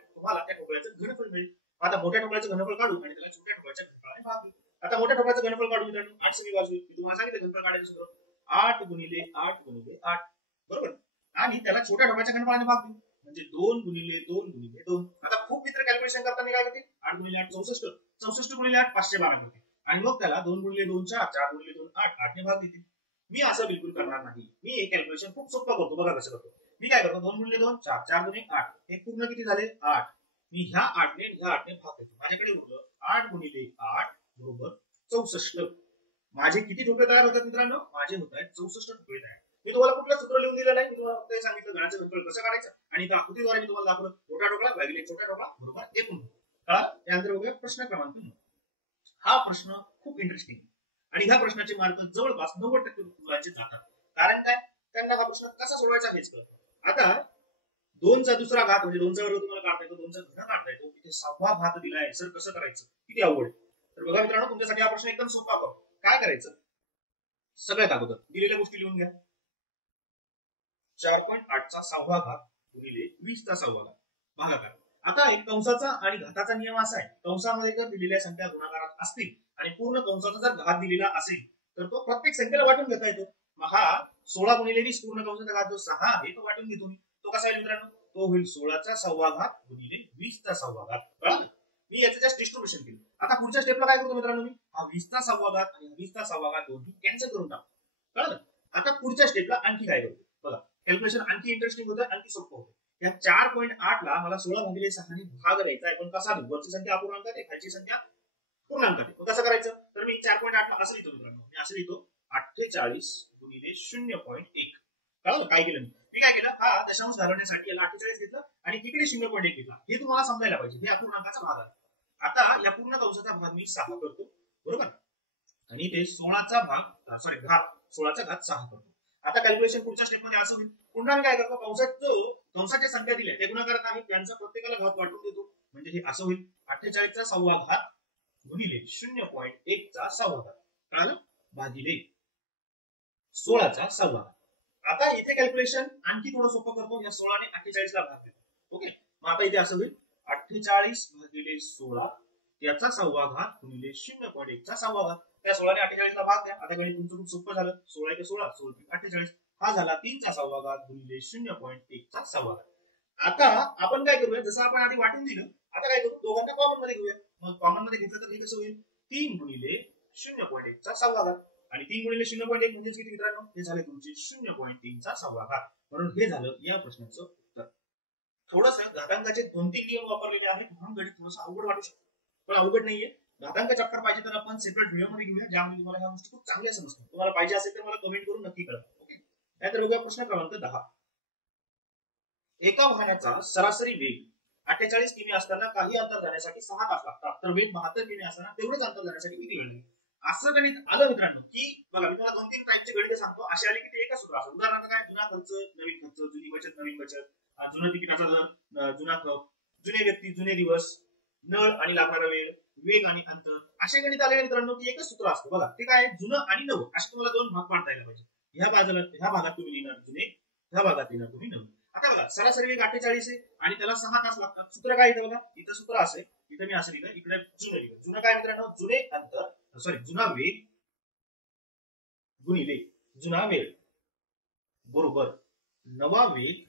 ठोकळ्याचं घनफळ मिळेल. आता मोठ्या ठोकळ्याचं घनफळ काढू आणि त्याला छोट्या ठोकळ्याच्या घनफळाने भाग देऊ. आता मोठ्या ठोकळ्याचं घनफळ काढू मित्रांनो, 8 सेमी बाजू, मी तुम्हाला सांगितलं घनफळ काढायचं सूत्र 8 गुणिले 8 गुणिले 8, बरोबर, आणि त्याला छोट्या ठोकळ्याच्या घनफळाने भाग देऊ म्हणजे 2 गुणिले 2 गुणिले 2. आता खूप मित्र कॅल्क्युलेशन करताना काय करतील, 8 गुणिले 8 64, 64 गुणिले 8 512 करते आणि मग त्याला 2 गुणिले 2 4, 4 गुणिले 2 8, 8 ने भाग देते. मी असं बिलकुल करणार नाही. मी हे कॅल्क्युलेशन खूप सोपं करतो. बघा कसं करतो. मी काय करतो, 2 गुणिले 2 4, 4 गुणिले 8, हे पूर्ण किती झाले 8. मी ह्या 8 ने भाग देतो. माझ्याकडे उरलं 8 गुणिले 8 बरोबर 64. माझे किती ठोकळे तयार होतात मित्रांनो, माझे होत आहेत 64 ठोकळे तयार. मी तुम्हाला कुठलं सूत्र लिहून दिलं नाही, मी तुम्हाला फक्त सांगितलं घनाचं घनफळ कसं काढायचं आणि त्या आकृतीद्वारे मी तुम्हाला दाखवलं मोठा ठोकळा भागिले छोटा ठोकळा बरोबर एकूण. त्यानंतर बघूया प्रश्न क्रमांक 9. हा प्रश्न खूप इंटरेस्टिंग आणि ह्या प्रश्नाचे मार्क जवळपास 90% मुलांचे जातात. कारण काय, त्यांना हा प्रश्न कसा सोडवायचा हेच कळतं. आता 2चा दुसरा घात म्हणजे 2चा वर्ग तुम्हाला काढता येतो, 2चा घन काढता येतो, इथे 6वा घात दिलाय, सर कसं करायचं, किती अवघड. तर बघा मित्रांनो, तुमच्यासाठी हा प्रश्न एकदम सोपा करतो. काय करायचं, सगळ्यात अगोदर दिलेल्या गोष्टी लिहून घ्या. 4.8चा 6वा घात गुणिले 20चा 6वा घात भागाकार. आता एक कंसाचा आणि घाताचा नियम असा आहे, कंसामध्ये जर दिलेल्या संख्या गुणाकारात असतील आणि पूर्ण कंसाचा जर घात दिलेला असेल तर तो प्रत्येक संख्येला वाटून घेता येतो. मग हा 16 गुणिले 20 पूर्ण कंसाचा घात जो 6 आहे तो वाटून घेतो मी. तो कसा आहे मित्रांनो, तो होईल 16चा 6वा घात गुणिले 20चा 6वा घात. कळलं, मी याचं जस्ट डिस्ट्रीब्युशन केलं. आता पुढच्या स्टेपला काय करतो मित्रांनो, मी हा 20चा 6वा घात आणि 20चा 6वा घात दोन्ही कॅन्सल करून टाकतो. कळलं, आता पुढच्या स्टेपला आणखी काय करतो बघा, कॅल्क्युलेशन आणखी इंटरेस्टिंग होतं, आणखी सोपं होतं. या 4.8 ला मला 16 भागिले 6 ने भाग द्यायचा आहे, पण कसा देऊ, वरची संख्या अपूर्णांकात आहे, खालची संख्या पूर्णांकात आहे. कसं करायचं, तर मी 4.8 असं लिहितो मित्रांनो, मी असं लिहितो 48 गुणिले 0.1. कळलं काय केलं मी काय केलं, हा दशांश घालवण्यासाठी याला 48 घेतलं आणि तिकडे 0.1 घेतला. हे तुम्हाला समजायला पाहिजे, हे अपूर्णांकाचा भाग आहे. आता या पूर्ण कंसाचा भाग मी 6 करतो, बरोबर, आणि ते 16चा भाग सॉरी घात 16चा घात 6 करतो. आता कॅल्क्युलेशन पुढच्या स्टेप मध्ये असं होईल, पुन्हा मी काय करतो, कंसाच्या संख्या दिल्या ते गुणाकारात आहेत, त्यांचा प्रत्येकाला घात वाटून देतो. म्हणजे हे असं होईल 48चा 6वा घात गुणिले 0.1चा 6वा घात, कळलं, भागिले 16चा 6वा घात. आता इथे कॅल्क्युलेशन आणखी थोडं सोपं करतो, या 16 ने 48 ला भाग देतो. ओके, मग आता इथे असं होईल 48 भागिले 16 त्याचा 6वा घात गुणिले 0.1चा 6वा घात. त्या 16 ने 48 ला भाग द्या. आता गणित तुमचं खूप सोपं झालं, 16 × 16 16 48, हा झाला 3चा 6वा घात गुणिले 0.1चा 6वा घात. आता आपण काय करूया, जसं आपण आधी वाटून दिलं, आता काय करू, दोघांना कॉमन मध्ये घेऊया. मग कॉमन मध्ये घेतलं तर हे कसं होईल, 3 गुणिले 0.1चा 6वा घात आणि 3 गुणिले 0.1 म्हणजे किती मित्रांनो, हे झाले तुमचे 0.3चा 6वा घात. म्हणून हे झालं या प्रश्नाचं उत्तर. थोडस घातांकाचे 2-3 नियम वापरलेले आहेत म्हणून गणित थोडंसं अवघड वाटू शकतं, पण अवघड नाहीये. घातांक चॅप्टर पाहिजे तर आपण सेपरेट व्हिडिओ मध्ये घेऊया, ज्यामध्ये तुम्हाला ह्या गोष्टी खूप चांगल्या समजतात. तुम्हाला पाहिजे असेल तर मला कमेंट करून नक्की कळवा. ओके, त्यानंतर बघूया प्रश्न क्रमांक 10. एका वाहनाचा सरासरी वेग 48 किमी असताना काही अंतर जाण्यासाठी 6 तास लागतात, तर वेग 72 किमी असताना तेवढंच अंतर जाण्यासाठी किती वेळ लागेल. असं गणित आलं मित्रांनो की बघा, मी तुम्हाला 2-3 टाईपचे गणित सांगतो, असे आले की ते एकच सूत्र असतं. उदाहरणार्थ काय, जुना खर्च नवीन खर्च, जुनी बचत नवीन बचत, जुना तिकिटाचा दर जुना खप, जुने व्यक्ती जुने दिवस, नळ आणि लागणारा वेळ, वेग आणि अंतर, असे गणित आले मित्रांनो की एकच सूत्र असतं. बघा ते काय, जुनं आणि नवं असे तुम्हाला 2 भाग पाडता यायला पाहिजे. ह्या भागात तुम्ही लिहिणार जुने ह्या भागात येणार तुम्ही 9. आता बघा सरासरी वेग 48 आहे आणि त्याला 6 तास लागतात. सूत्र काय येतं बघा, इथं सूत्र असेल, इथं मी असं लिहिलं, इकडे जुनं लिहिलं. जुनं काय मित्रांनो, जुने अंतर जुना वेग गुणिले जुना वेळ बरोबर नवा वेग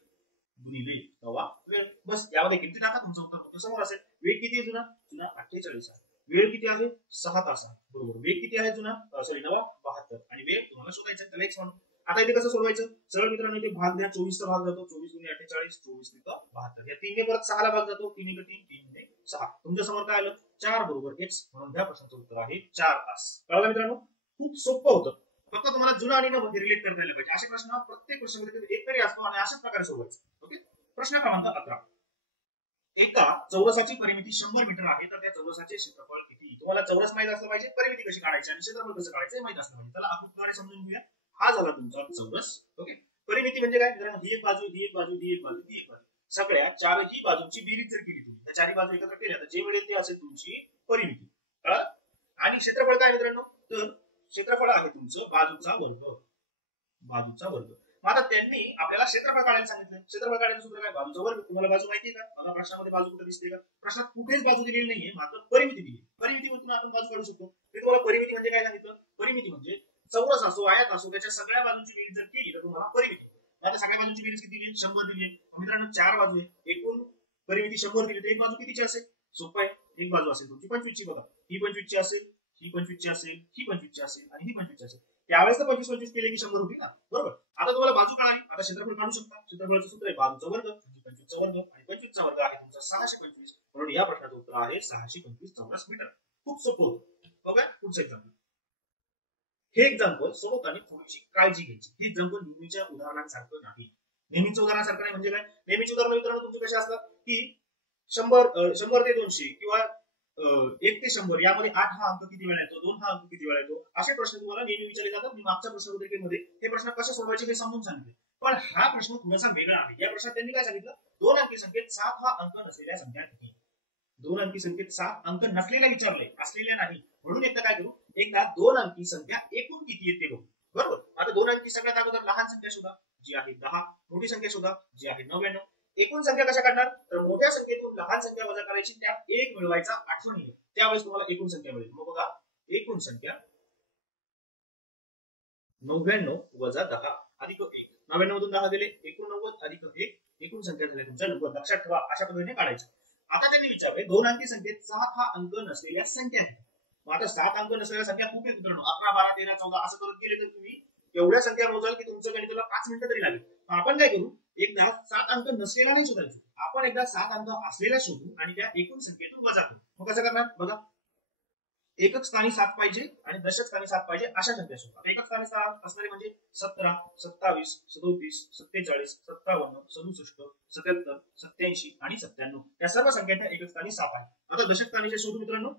गुणिले नवा वेळ. बस यामध्ये किती टाका, तुमचं उत्तर समोर असेल. वेग किती आहे जुना, जुना 48 आहे. वेळ किती आहे, 6 तास आहे. बरोबर, वेग किती आहे जुना, नवा 72 आणि वेळ तुम्हाला शोधायचा त्याला x म्हणून. आता इथे कसं सोडवायचं, सरळ मित्रांनो इथे भाग द्या, 24 चा भाग जातो, 24 गुणिले 48, 24 तिथं 72. या 3 ने परत 6 ला भाग जातो, 3 3 3 ने 6. तुमच्या समोर काय आलं, 4 बरोबर x म्हणून ह्या प्रश्नाचं उत्तर आहे 4 तास. कळलं मित्रांनो, खूप सोपं होतं. फक्त तुम्हाला जुना आणि नवं रिलेट करता आले पाहिजे. असे प्रश्न प्रत्येक प्रश्नामध्ये एक तरी असतो आणि अशाच प्रकारे सोडवायचे. ओके, प्रश्न क्रमांक 11. एका चौरसाची परिमिती 100 मीटर आहे, तर त्या चौरसाचे क्षेत्रफळ किती. तुम्हाला चौरस माहित असलं पाहिजे, परिमिती कशी काढायची आणि क्षेत्रफळ कसं काढायचं माहित असलं पाहिजे. त्याला आकृतीद्वारे समजून घेऊया. हा झाला तुमचा चौरस. ओके, परिमिती म्हणजे काय मित्रांनो, ही एक बाजू, ही एक बाजू, ही एक बाजू, ही एक बाजू, सगळ्या चारही बाजूंची बेरीज जर केली तुम्ही, त्या चारही बाजू एकत्र केल्या तर जे मिळेल ते असेल तुमची परिमिती. कळलं. आणि क्षेत्रफळ काय मित्रांनो, तर क्षेत्रफळ आहे तुमचं बाजूचा वर्ग, बाजूचा वर्ग. आता त्यांनी आपल्याला क्षेत्रफळ काढायला सांगितलं. क्षेत्रफळ काढायचं सूत्र काय, बाजूचा वर्ग. तुम्हाला बाजू माहिती आहे का, बघा प्रश्नामध्ये बाजू कुठे दिसते का, प्रश्नात कुठेच बाजू दिलेली नाहीये, मात्र परिमिती दिली. परिमितीमधून आपण बाजू काढू शकतो. ते तुम्हाला परिमिती म्हणजे काय सांगितलं, परिमिती म्हणजे चौरस असो, आयत असो, त्याच्या सगळ्या बाजूंची बेरीज जर केली तर तुम्हाला परिमिती. आता सगळ्या बाजूंची बेरीज किती दिली, 100 दिली. मित्रांनो 4 बाजू आहे, एकूण परिमिती 100 दिली, तर एक बाजू कितीची असेल, सोपं आहे, एक बाजू असेल तुमची 25 ची. बघा ही 25 ची असेल, ही 25 ची असेल, ही 25 ची असेल आणि ही 25 ची असेल. त्यावेळेस तर 25 केले की 100 होती ना, बरोबर. आता तुम्हाला बाजू काढावी, आता क्षेत्रफळ काढू शकता. क्षेत्रफळाचं सूत्र आहे बाजूचा वर्ग, 25 चा वर्ग आणि 25 चा वर्ग आहे तुमचा 625. म्हणून या प्रश्नाचं उत्तर आहे 625 चौरस मीटर. खूप सोपं होतं. बघा पुढचं एक्झाम्पल. हे एक्झाम्पल सोडवताना थोडीशी काळजी घ्यायची. हे एक्झाम्पल नेहमीच्या उदाहरणांसारखं नाही. नेहमीच्या उदाहरणासारखं नाही म्हणजे काय, नेहमीची उदाहरण मित्रांनो तुमची कशी असतात की 100 ते 200 किंवा 1 ते 100 यामध्ये 8 हा अंक किती वेळा येतो, 2 हा अंक किती वेळा येतो, असे प्रश्न तुम्हाला नेहमी विचारले जातात. मी मागच्या प्रश्नपत्रिकेमध्ये हे प्रश्न कसे सोडवायचे हे समजून सांगितले. पण हा प्रश्न थोडासा वेगळा आहे. या प्रश्नात त्यांनी काय सांगितलं, 2 अंकी संख्येत 7 हा अंक नसलेल्या संख्या किती. 2 अंकी संख्येत 7 अंक नसलेल्या विचारले, असलेल्या नाही. म्हणून एकदा काय करू, एकदा 2 अंकी संख्या एकूण किती येते बघू. बरोबर. आता 2 अंकी सगळ्यात अगोदर लहान संख्या शोधा जी आहे 10, मोठी संख्या शोधा जी आहे 99. एकूण संख्या कशा काढणार, तर मोठ्या संख्येतून लहान संख्या वजा करायची, त्या एक मिळवायचा आठवण येईल, त्यावेळेस तुम्हाला एकूण संख्या मिळेल. मग बघा एकूण संख्या 99 वजा 10 अधिक 1. 99 मधून 10 गेले, 89 अधिक 1, एकूण संख्या झाली तुमच्या 90. लक्षात ठेवा, अशा पद्धतीने काढायचं. आता त्यांनी विचारले 2 अंकी संख्येत 7 हा अंक नसलेल्या संख्या किती. आता 7 अंक नसलेल्या संख्या खूप आहेत मित्रांनो, 11 12 13 14 असं करत गेले तर तुम्ही एवढ्या संख्या मोजाल की तुमचं गणिताला 5 मिनिटं तरी लागेल. आपण काय करू, एकदा 7 अंक नसलेला नाही शोधायचं, आपण एकदा 7 अंक असलेला शोधू आणि त्या एकूण संख्येतून वजा करू. मग कसं करणार बघा, एकक स्थानी 7 पाहिजे आणि दशक स्थानी 7 पाहिजे अशा संख्या शोधा. एकक स्थानी 7 असणारे म्हणजे 17, 27, 37, 47, 57, 67, 77, 87 आणि 97 या सर्व संख्यांच्या एकक स्थानी 7 आहे. आता दशक स्थानीचे शोधू मित्रांनो,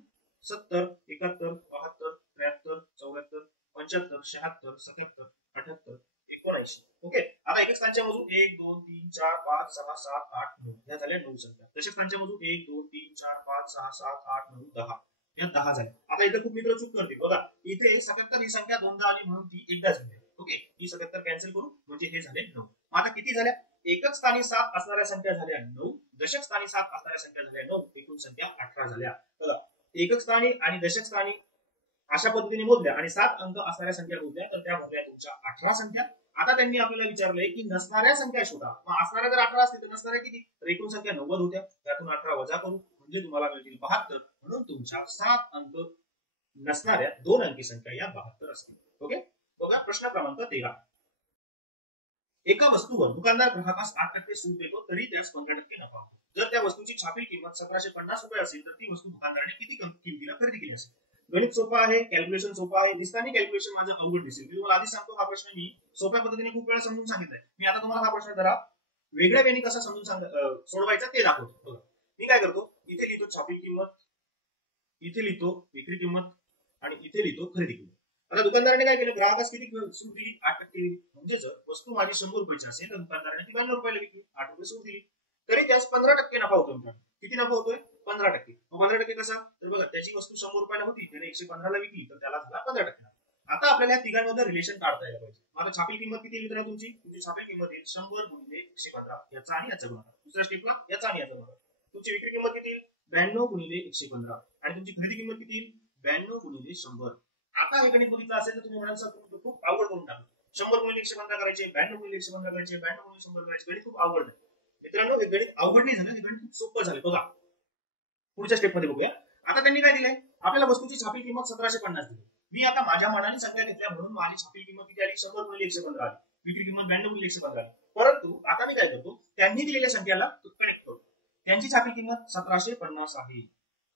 70, 71, 72, 73, 74, 75, 76, 77, 78, 79. ओके. आता एकक स्थानच्या मोजू 1 2 3 4 5 6 7 8 9 या झाल्या 9 संख्या. दशक स्थानच्या मोजू 1 2 3 4 5 6 7 8 9 10 या 10 झाल्या. आता इथे खूप मित्र चूक करतील बघा, इथे 77 ही संख्या दोनदा आली म्हणून ती एकदाच झाली. ओके, ही 77 कॅन्सल करू म्हणजे हे झाले 9. आता किती झाल्या, एकक स्थानी 7 असणाऱ्या संख्या झाल्या 9, दशक स्थानी 7 असणाऱ्या संख्या झाल्या 9, एकूण संख्या 18 झाल्या. बघा एकक स्थानी आणि दशक स्थानी अशा पद्धतीने मोजल्या आणि 7 अंक असणाऱ्या संख्या मोजल्या तर त्या भरल्या तुमच्या 18 संख्या. आता त्यांनी आपल्याला विचारलंय की नसणाऱ्या संख्या शोधा. मग असणाऱ्या जर 18 असतील तर नसणाऱ्या किती, तर एकूण संख्या 90 होत्या, त्यातून 18 वजा करू म्हणजे तुम्हाला मिळतील 72. म्हणून तुमच्या 7 अंक नसणाऱ्या 2 अंकी संख्या या 72 असतील. ओके. बघा प्रश्न क्रमांक 13. एका वस्तूवर दुकानदार ग्राहकास 8% सूट देतो तरी त्यास 15% नफा होतो. जर त्या वस्तूची छापील किंमत 1750 रुपये असेल तर ती वस्तू दुकानदाराने किती किमतीला खरेदी केली असेल. गणित सोपं आहे, कॅल्क्युलेशन सोपं आहे. दिसताना कॅल्क्युलेशन माझं अवघड दिसेल. मी तुम्हाला आधीच सांगतो, हा प्रश्न मी सोप्या पद्धतीने खूप वेळा समजून सांगितलाय. मी आता तुम्हाला हा प्रश्न जरा वेगळ्या वेळी कसा समजून सोडवायचा ते दाखवतो. बघा मी काय करतो, इथे लिहितो छापील किंमत, इथे लिहितो विक्री किंमत आणि इथे लिहितो खरेदी किंमत. आता दुकानदाराने काय केलं, ग्राहकास किती सूट दिली, 8% दिली. म्हणजे जर वस्तू माझी 100 रुपयाची असेल तर दुकानदाराने ती 92 रुपयाला विकली, 8 रुपये सूट दिली, तरी त्यास 15% नफा होतो. किती नफा होतोय, 15%. 15% कसा, तर बघा त्याची वस्तू 100 रुपयाला होती, त्याने 115 ला विकली तर त्याला झाला 15%. आता आपल्याला या तिघांमध्ये रिलेशन काढता यायला पाहिजे. आता छापील किंमत किती येईल मित्रांनो तुमची छापील किंमत येईल 100 गुणिले 115 याचा आणि याचा गुणाकार. दुसऱ्या स्टेपला याचा आणि याचा गुणाकार. तुमची विक्री किंमत किती येईल 92 गुणिले 115 आणि तुमची खरेदी किंमत किती येईल 92 गुणिले 100. आता हे गणित बघितलं असेल तर तुम्ही म्हणाल सर खूप अवघड करून टाकलं. 100 गुणिले 115 करायचे, 92 गुणिले 115 करायचे, 92 गुणिले 100 करायचे. गणित खूप अवघड आहे मित्रांनो. हे गणित अवघड नाही झालं, हे गणित खूप सोपं झालं. बघा पुढच्या स्टेप मध्ये बघूया. आता त्यांनी काय दिलंय आपल्याला वस्तूची छापील किंमत 1750 दिली. मी आता माझ्या मनाने संख्या घेतल्या म्हणून माझी छापील किंमत किती आली 100 गुणिले 115 आली. विक्री किंमत 92 गुणिले 115 आली. परंतु आता मी काय करतो त्यांनी दिलेल्या संख्याला कनेक्ट करतो. त्यांची छापील किंमत 1750 आहे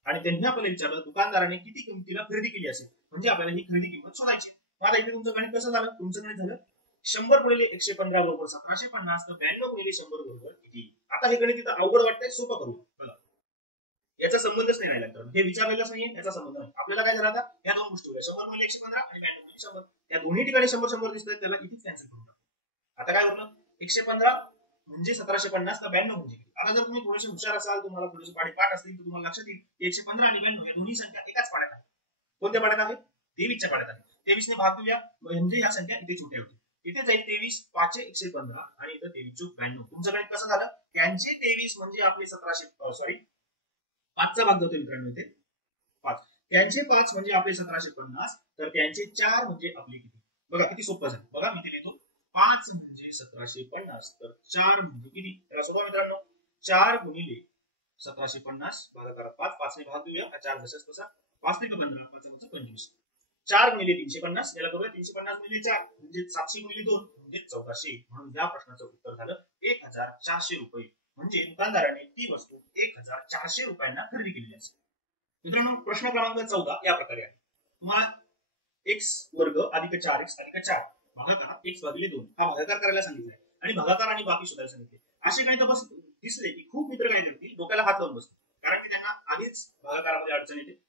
आणि त्यांनी आपल्याला विचारलं दुकानदाराने किती किमतीला खरेदी केली असेल, म्हणजे आपल्याला ही खरेदी किंमत शोधायची. आता इथे तुमचं गणित कसं झालं, तुमचं गणित झालं 100 गुणिले 115 बरोबर 1750 तर 92 गुणिले 100 बरोबर किती. आता हे गणित इथं अवघड वाटतंय, सोपं करू. बघा याचा संबंधच नाही राहिला, तर हे विचारलेलाच नाहीये, याचा संबंध नाही. आपल्याला काय झाला आता या दोन गोष्टी होत्या 100 गुणिले 115 आणि 92 गुणिले 100. या दोन्ही ठिकाणी 100 दिसतंय, त्याला इथेच कॅन्सल करून टाकू. आता काय होतं 115 म्हणजे 1750 तर 92 म्हणजे किती. आता जर तुम्ही थोडेसे हुशार असाल, तुम्हाला थोडेसे पाठ असतील तर तुम्हाला लक्षात येईल 115 आणि 92 या दोन्ही संख्या एकाच पाड्यात आहेत. कोणत्या पाड्यात आहेत 23च्या पाड्यात आहेत. 23 ने भाग देऊया म्हणजे या संख्या इथे छोट्या होतील. इथे जाईल 23 5 115 आणि इथं 23 92. तुमचं गणित कसं झालं त्यांचे 23 म्हणजे आपले 1700 5चा भाग जातो मित्रांनो इथे 5. त्यांचे 5 म्हणजे आपले 1750 तर त्यांचे 4 म्हणजे आपले किती. बघा किती सोपं झालं. बघा मी इथे लिहितो 5 म्हणजे 1750 तर 4 म्हणजे किती. त्याला सोडवा मित्रांनो 4 गुणिले 1750 भागाकार 5. 5 ने भाग देऊया 4 जशाच तसा 5 ने 15 5 25. 4 गुणिले 350 याला करूया 350 गुणिले 4 म्हणजे 700 गुणिले 2 म्हणजे 1400. म्हणून या प्रश्नाचं उत्तर झालं 1400 रुपये. म्हणजे दुकानदाराने ती वस्तू 1400 रुपयांना खरेदी केलेली असेल. मित्रांनो प्रश्न क्रमांक 14 या प्रकारे आहे. तुम्हाला x वर्ग अधिक 4x अधिक 4 भागाकार x भागिले 2 हा भागाकार करायला सांगितलाय आणि भागाकार आणि बाकी शोधायला सांगितले. असे गणित बस दिसले की खूप मित्र काय करतील डोक्याला हात लावून बसतील, कारण की त्यांना आधीच भागाकारामध्ये अडचण येते.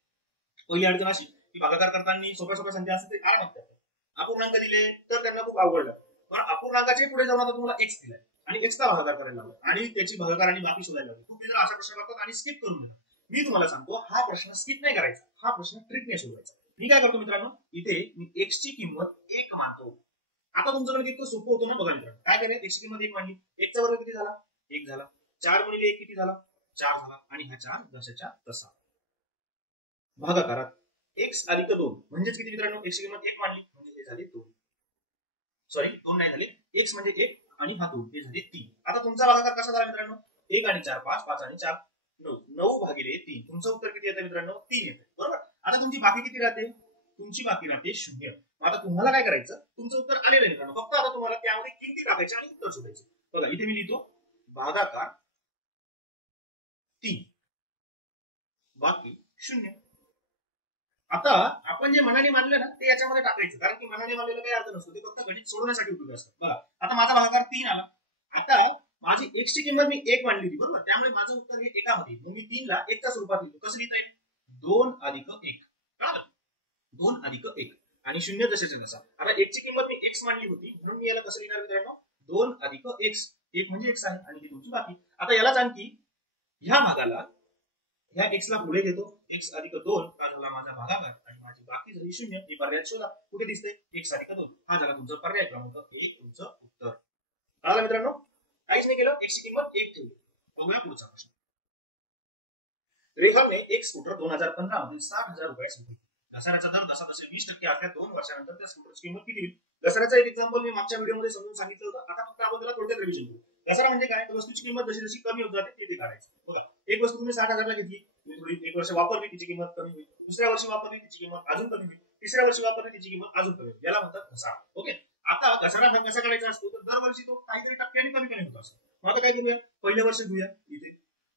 पहिली अडचण अशी की भागाकार करताना सोप्या संख्या असते ते काय म्हणतात अपूर्णांक दिले तर त्यांना खूप अवघड लागतं. पण अपूर्णांकाच्या पुढे जाऊन आता तुम्हाला x दिलाय आणि x चा भागाकार करायला लागला आणि त्याची भागाकार आणि बाकी शोधायला लागली. खूप मित्र अशा प्रश्न करतात आणि स्किप करून घेतात. मी तुम्हाला सांगतो हा प्रश्न स्किप नाही करायचा, हा प्रश्न ट्रिकने सोडवायचा. मी काय करतो मित्रांनो इथे मी x ची किंमत 1 मानतो. आता तुमचं गणित इतकं सोपं होतं ना. बघा मित्रांनो काय करेल x ची किंमत 1 मानली, 1 चा वर्ग किती झाला 1 झाला, 4 गुणिले 1 किती झाला 4 झाला आणि हा 4 जशाच्या तसा भागाकारात x अधिक 2 म्हणजेच किती मित्रांनो x ची किंमत 1 मानली म्हणजे हे झाले 2. सॉरी 2 नाही झाले, x म्हणजे 1 आणि हा 2 हे झाले 3. आता तुमचा भागाकार कसा झाला मित्रांनो 1 आणि 4 5 5 आणि 4 9 9 भागिले 3. तुमचं उत्तर किती येतं मित्रांनो 3 येतं. बरोबर. आता तुमची बाकी किती राहते, तुमची बाकी राहते 0. आता तुम्हाला काय करायचं तुमचं उत्तर आलेलं आहे मित्रांनो, फक्त आता तुम्हाला त्यामध्ये किमती टाकायच्या आणि उत्तर शोधायचं. बघा इथे मी लिहितो भागाकार 3 बाकी 0. आता आपण जे मनाने मानलं ना ते याच्यामध्ये टाकायचं, कारण की मनाने मानलेलं काही अर्थ नसतो, ते फक्त गणित सोडवण्यासाठी उपयोगी असतं. बघा आता माझा भागाकार 3 आला. आता माझी x ची किंमत मी 1 मानली होती बरोबर, त्यामुळे माझं उत्तर हे एकामध्ये, मग मी 3 ला 1 च्या स्वरूपात लिहितो. कसं लिहिता येईल 2 अधिक 1 कळलं 2 अधिक 1 आणि 0 जशाच्या तसा. आता x ची किंमत मी x मानली होती म्हणून मी याला कसं लिहिणार मित्रांनो 2 अधिक x 1 म्हणजे x आहे आणि ही तुमची बाकी. आता यालाच आणखी ह्या भागाला ह्या x ला पुढे घेतो, x अधिक 2 हा झाला माझा भागाकार आणि माझी बाकी झाली 0. ही पर्याय शोधा कुठे दिसते x अधिक 2 हा झाला तुमचा पर्याय क्रमांक 1 तुमचं उत्तर. कळलं मित्रांनो काहीच नाही केलं, x ची किंमत 1 ठेवली. बघूया पुढचा प्रश्न. रेखाने एक स्कूटर 2015 मध्ये 60,000 रुपयास विकली. घसाऱ्याचा दर जसा 20% असल्या 2 वर्षानंतर त्या स्कूटरची किंमत किती होईल. घसाऱ्याचा एक एक्झाम्पल मी मागच्या व्हिडिओमध्ये समजून सांगितलं होतं. आता फक्त आपण त्याला थोडक्यात रिव्हिजन करू. घसारा म्हणजे काय, वस्तूची किंमत जशी जशी कमी होत जाते ते काढायचं. बघा एक वस्तू तुम्ही 60,000 ला घेतली, तुम्ही थोडी 1 वर्ष वापरली तिची किंमत कमी होईल, दुसऱ्या वर्षी वापरली तिची किंमत अजून कमी होईल, तिसऱ्या वर्षी वापरली तिची किंमत अजून कमी होईल. याला म्हणतात घसारा. ओके. आता घसारा हा कसा काढायचा असतो तर दरवर्षी तो काहीतरी टक्क्याने कमी कमी होत असतो. मग आता काय करूया पहिल्या वर्षी घेऊया. इथे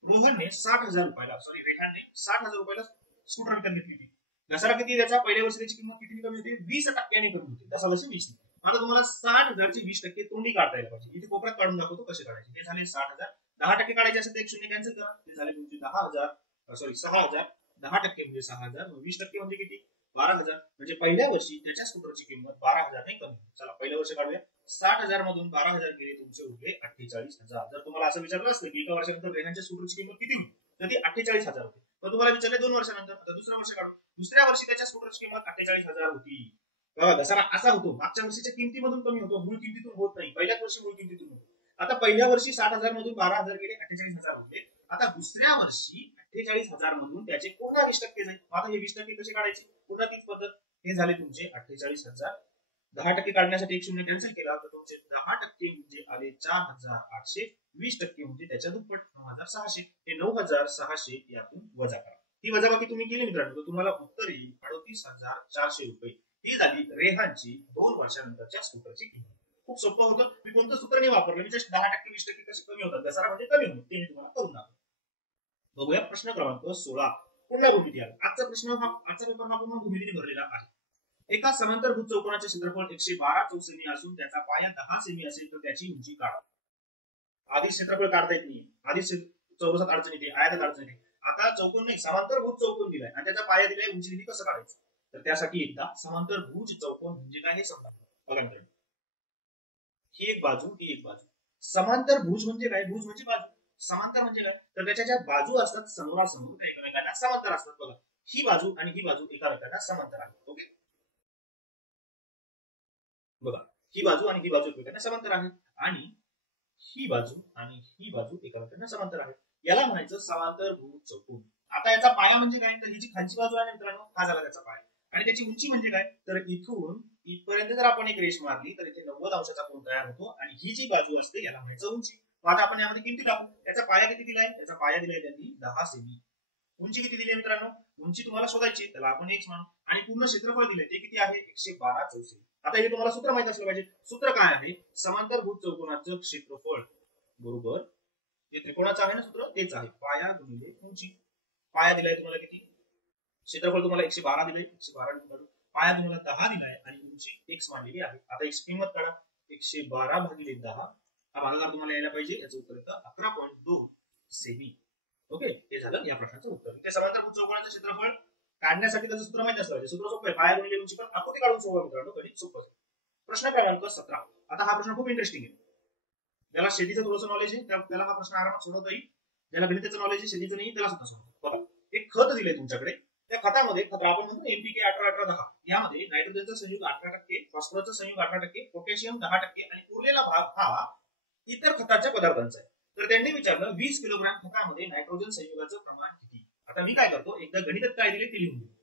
रोहनने 60,000 रुपयाला रेहानने 60,000 रुपयाला स्कूटर विकत घेतली होती. घसारा किती त्याचा पहिल्या वर्षी त्याची किंमत किती कमी होती 20% कमी होती. दसा वर्ष 20. आता तुम्हाला 60,000 ची 20% तोंडी काढता यायला पाहिजे. इथे कोपऱ्यात काढून दाखवतो कसे काढायचे. हे झाले 60,000. 10% काढायचे असेल तर एक शून्य कॅन्सल करा. ते झाले तुमचे 10,000 सॉरी 6,000. 10% म्हणजे 6,000 20% म्हणजे किती 12,000. म्हणजे पहिल्या वर्षी त्याच्या स्कूटरची किंमत 12,000 ने कमी. चला पहिल्या वर्षी काढूया. 60,000 मधून 12,000 गेले तुमचे उरले 48,000. जर तुम्हाला असं विचारलं असतं की एका वर्षानंतर रेहानच्या स्कूटरची किंमत किती होईल तर ती 48,000 होती. पण तुम्हाला विचारले 2 वर्षानंतर, आता दुसऱ्या वर्षी काढू. दुसऱ्या वर्षी त्याच्या स्कूटरची किंमत 48,000 होती. बघा घसारा असा होतो, मागच्या वर्षीच्या किमतीमधून कमी होतो, मूळ किमतीतून होत नाही. पहिल्याच वर्षी मूळ किमतीतून होतो. आता पहिल्या वर्षी 60,000 मधून 12,000 गेले, 48,000 होते. आता दुसऱ्या वर्षी 48,000 मधून त्याचे पुन्हा 20% जाईल. आता हे 20% कसे काढायचे? पुन्हा तीच पद्धत. हे झाले तुमचे 48,000. 10% काढण्यासाठी एक शून्य कॅन्सल केला तर तुमचे 10% म्हणजे आले 4,800. 20% म्हणजे त्याच्या दुप्पट 9,600. हे 9,600 यातून वजा करा. ही वजाबाकी तुम्ही केली मित्रांनो तर तुम्हाला उत्तर येईल 38,400 रुपये. ही झाली रेहानची 2 वर्षानंतरच्या स्कूटरची किंमत. खूप सोपं होतं. मी कोणतं सूत्र नाही वापरलं, मी जस्ट 10% 20% कसे कमी होतात, घसारा म्हणजे कमी होतो ते तुम्हाला करून दाखवतो. बघूया प्रश्न क्रमांक 16. पुन्हा भूमिती आला. आजचा पेपर हा पुन्हा भूमितीने भरलेला आहे. एका समांतरभुज चौकोनाचे क्षेत्रफळ 112 चौसेमी असून त्याचा पाया 10 सेमी असेल तर त्याची उंची काढा. आधी क्षेत्रफळ काढता येत नाही, आधी चौरसात अडचण येते, आयतात अडचण येते. आता चौकोन नाही, समांतरभुज चौकोन दिलाय आणि त्याचा पाया दिलाय, उंची दिली, कसं काढायचं? तर त्यासाठी एकदा समांतरभुज चौकोन म्हणजे काय हे समजा. बघा मित्रांनो, ही एक बाजू, ही एक बाजू. समांतरभुज म्हणजे काय? भुज म्हणजे बाजू, समांतर म्हणजे काय? तर त्याच्या ज्या बाजू असतात समोरासमोर एकमेकांना समांतर असतात. बघा ही बाजू आणि ही बाजू एकामेकांना समांतर आहेत. ओके, बघा ही बाजू आणि ही बाजू एकमेकांना समांतर आहेत आणि ही बाजू आणि ही बाजू एकामेकांना समांतर आहेत. याला म्हणायचं समांतरभुज चौकोन. आता याचा पाया म्हणजे काय? तर ही जी खालची बाजू आहे मित्रांनो, हा झाला त्याचा पाया. आणि त्याची उंची म्हणजे काय? तर इथून इथपर्यंत जर आपण एक रेष मारली तर इथे 90 अंशाचा कोन तयार होतो आणि ही जी बाजू असते याला म्हणायचं उंची. आता आपण यामध्ये किमती टाकू. त्याचा पाया किती दिलाय? त्याचा पाया दिलाय त्यांनी 10 सेमी. उंची किती दिली मित्रांनो? उंची तुम्हाला शोधायची, त्याला आपण x म्हणू. आणि पूर्ण क्षेत्रफळ दिले ते किती आहे? 112 चौसेमी. आता हे तुम्हाला सूत्र माहित असलं पाहिजे. सूत्र काय आहे? समांतरभुज चौकोनाचं क्षेत्रफळ बरोबर जे त्रिकोणाचं आहे ना सूत्र तेच आहे, पाया गुणिले उंची. पाया दिलाय तुम्हाला किती? क्षेत्रफळ तुम्हाला 112 दिलंय, 112 पाया तुम्हाला 10 दिलाय आणि उंची x मानलेली आहे. आता x किंमत काढा. 112 भागिले 10 हा भागाकार तुम्हाला यायला पाहिजे. याचं उत्तर येतं 11.2 सेमी. ओके, हे झालं या प्रश्नाचं उत्तर. ते समांतरभुज चौकोनाचं क्षेत्रफळ काढण्यासाठी त्याचं सूत्र माहिती असलं पाहिजे. सूत्र सोपं आहे, पाया गुणिले उंची, पण आकृती काढून सोपं मित्रांनो, गणित सोपं. प्रश्न क्रमांक 17. आता हा प्रश्न खूप इंटरेस्टिंग आहे. ज्याला शेतीचं थोडंसं नॉलेज आहे त्याला हा प्रश्न आरामात सोडवता येईल. ज्याला गणिताचं नॉलेज आहे, शेतीचं नाही, त्याला सुद्धा सोडवतो. बघा एक खत दिलंय तुमच्याकडे. त्या खतामध्ये आपण म्हणतो एनपीके 18-18-10, यामध्ये नायट्रोजनचा संयुग 18%, फॉस्फरसचा संयुग 18%, पोटॅशियम 10% आणि उरलेला भाग हा इतर खताच्या पदार्थांचा आहे. तर त्यांनी विचारलं 20 किलोग्राम खतामध्ये नायट्रोजन संयुगाचं प्रमाण किती. आता मी काय करतो, एकदा गणितात काय दिले ते लिहून घेतो.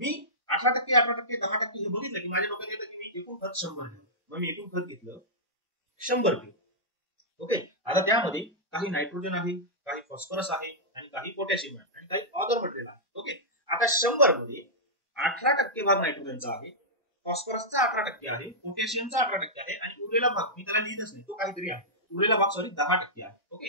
मी 18%, 18%, 10% हे बघितलं की माझ्या डोक्यात येतं की मी एकूण खत 100 घेऊ. मग मी एकूण खत घेतलं 100 किलो. ओके, आता त्यामध्ये काही नायट्रोजन आहे, काही फॉस्फरस आहे आणि काही पोटॅशियम आहे आणि काही अदर मटेरियल आहे. ओके, आता 100 मध्ये 18% भाग नायट्रोजनचा आहे, फॉस्फरसचा 18% आहे, पोटॅशियमचा 18% आहे आणि उरलेला भाग मी त्याला लिहितच नाही, तो काहीतरी आहे. उरलेला भाग 10% आहे. ओके,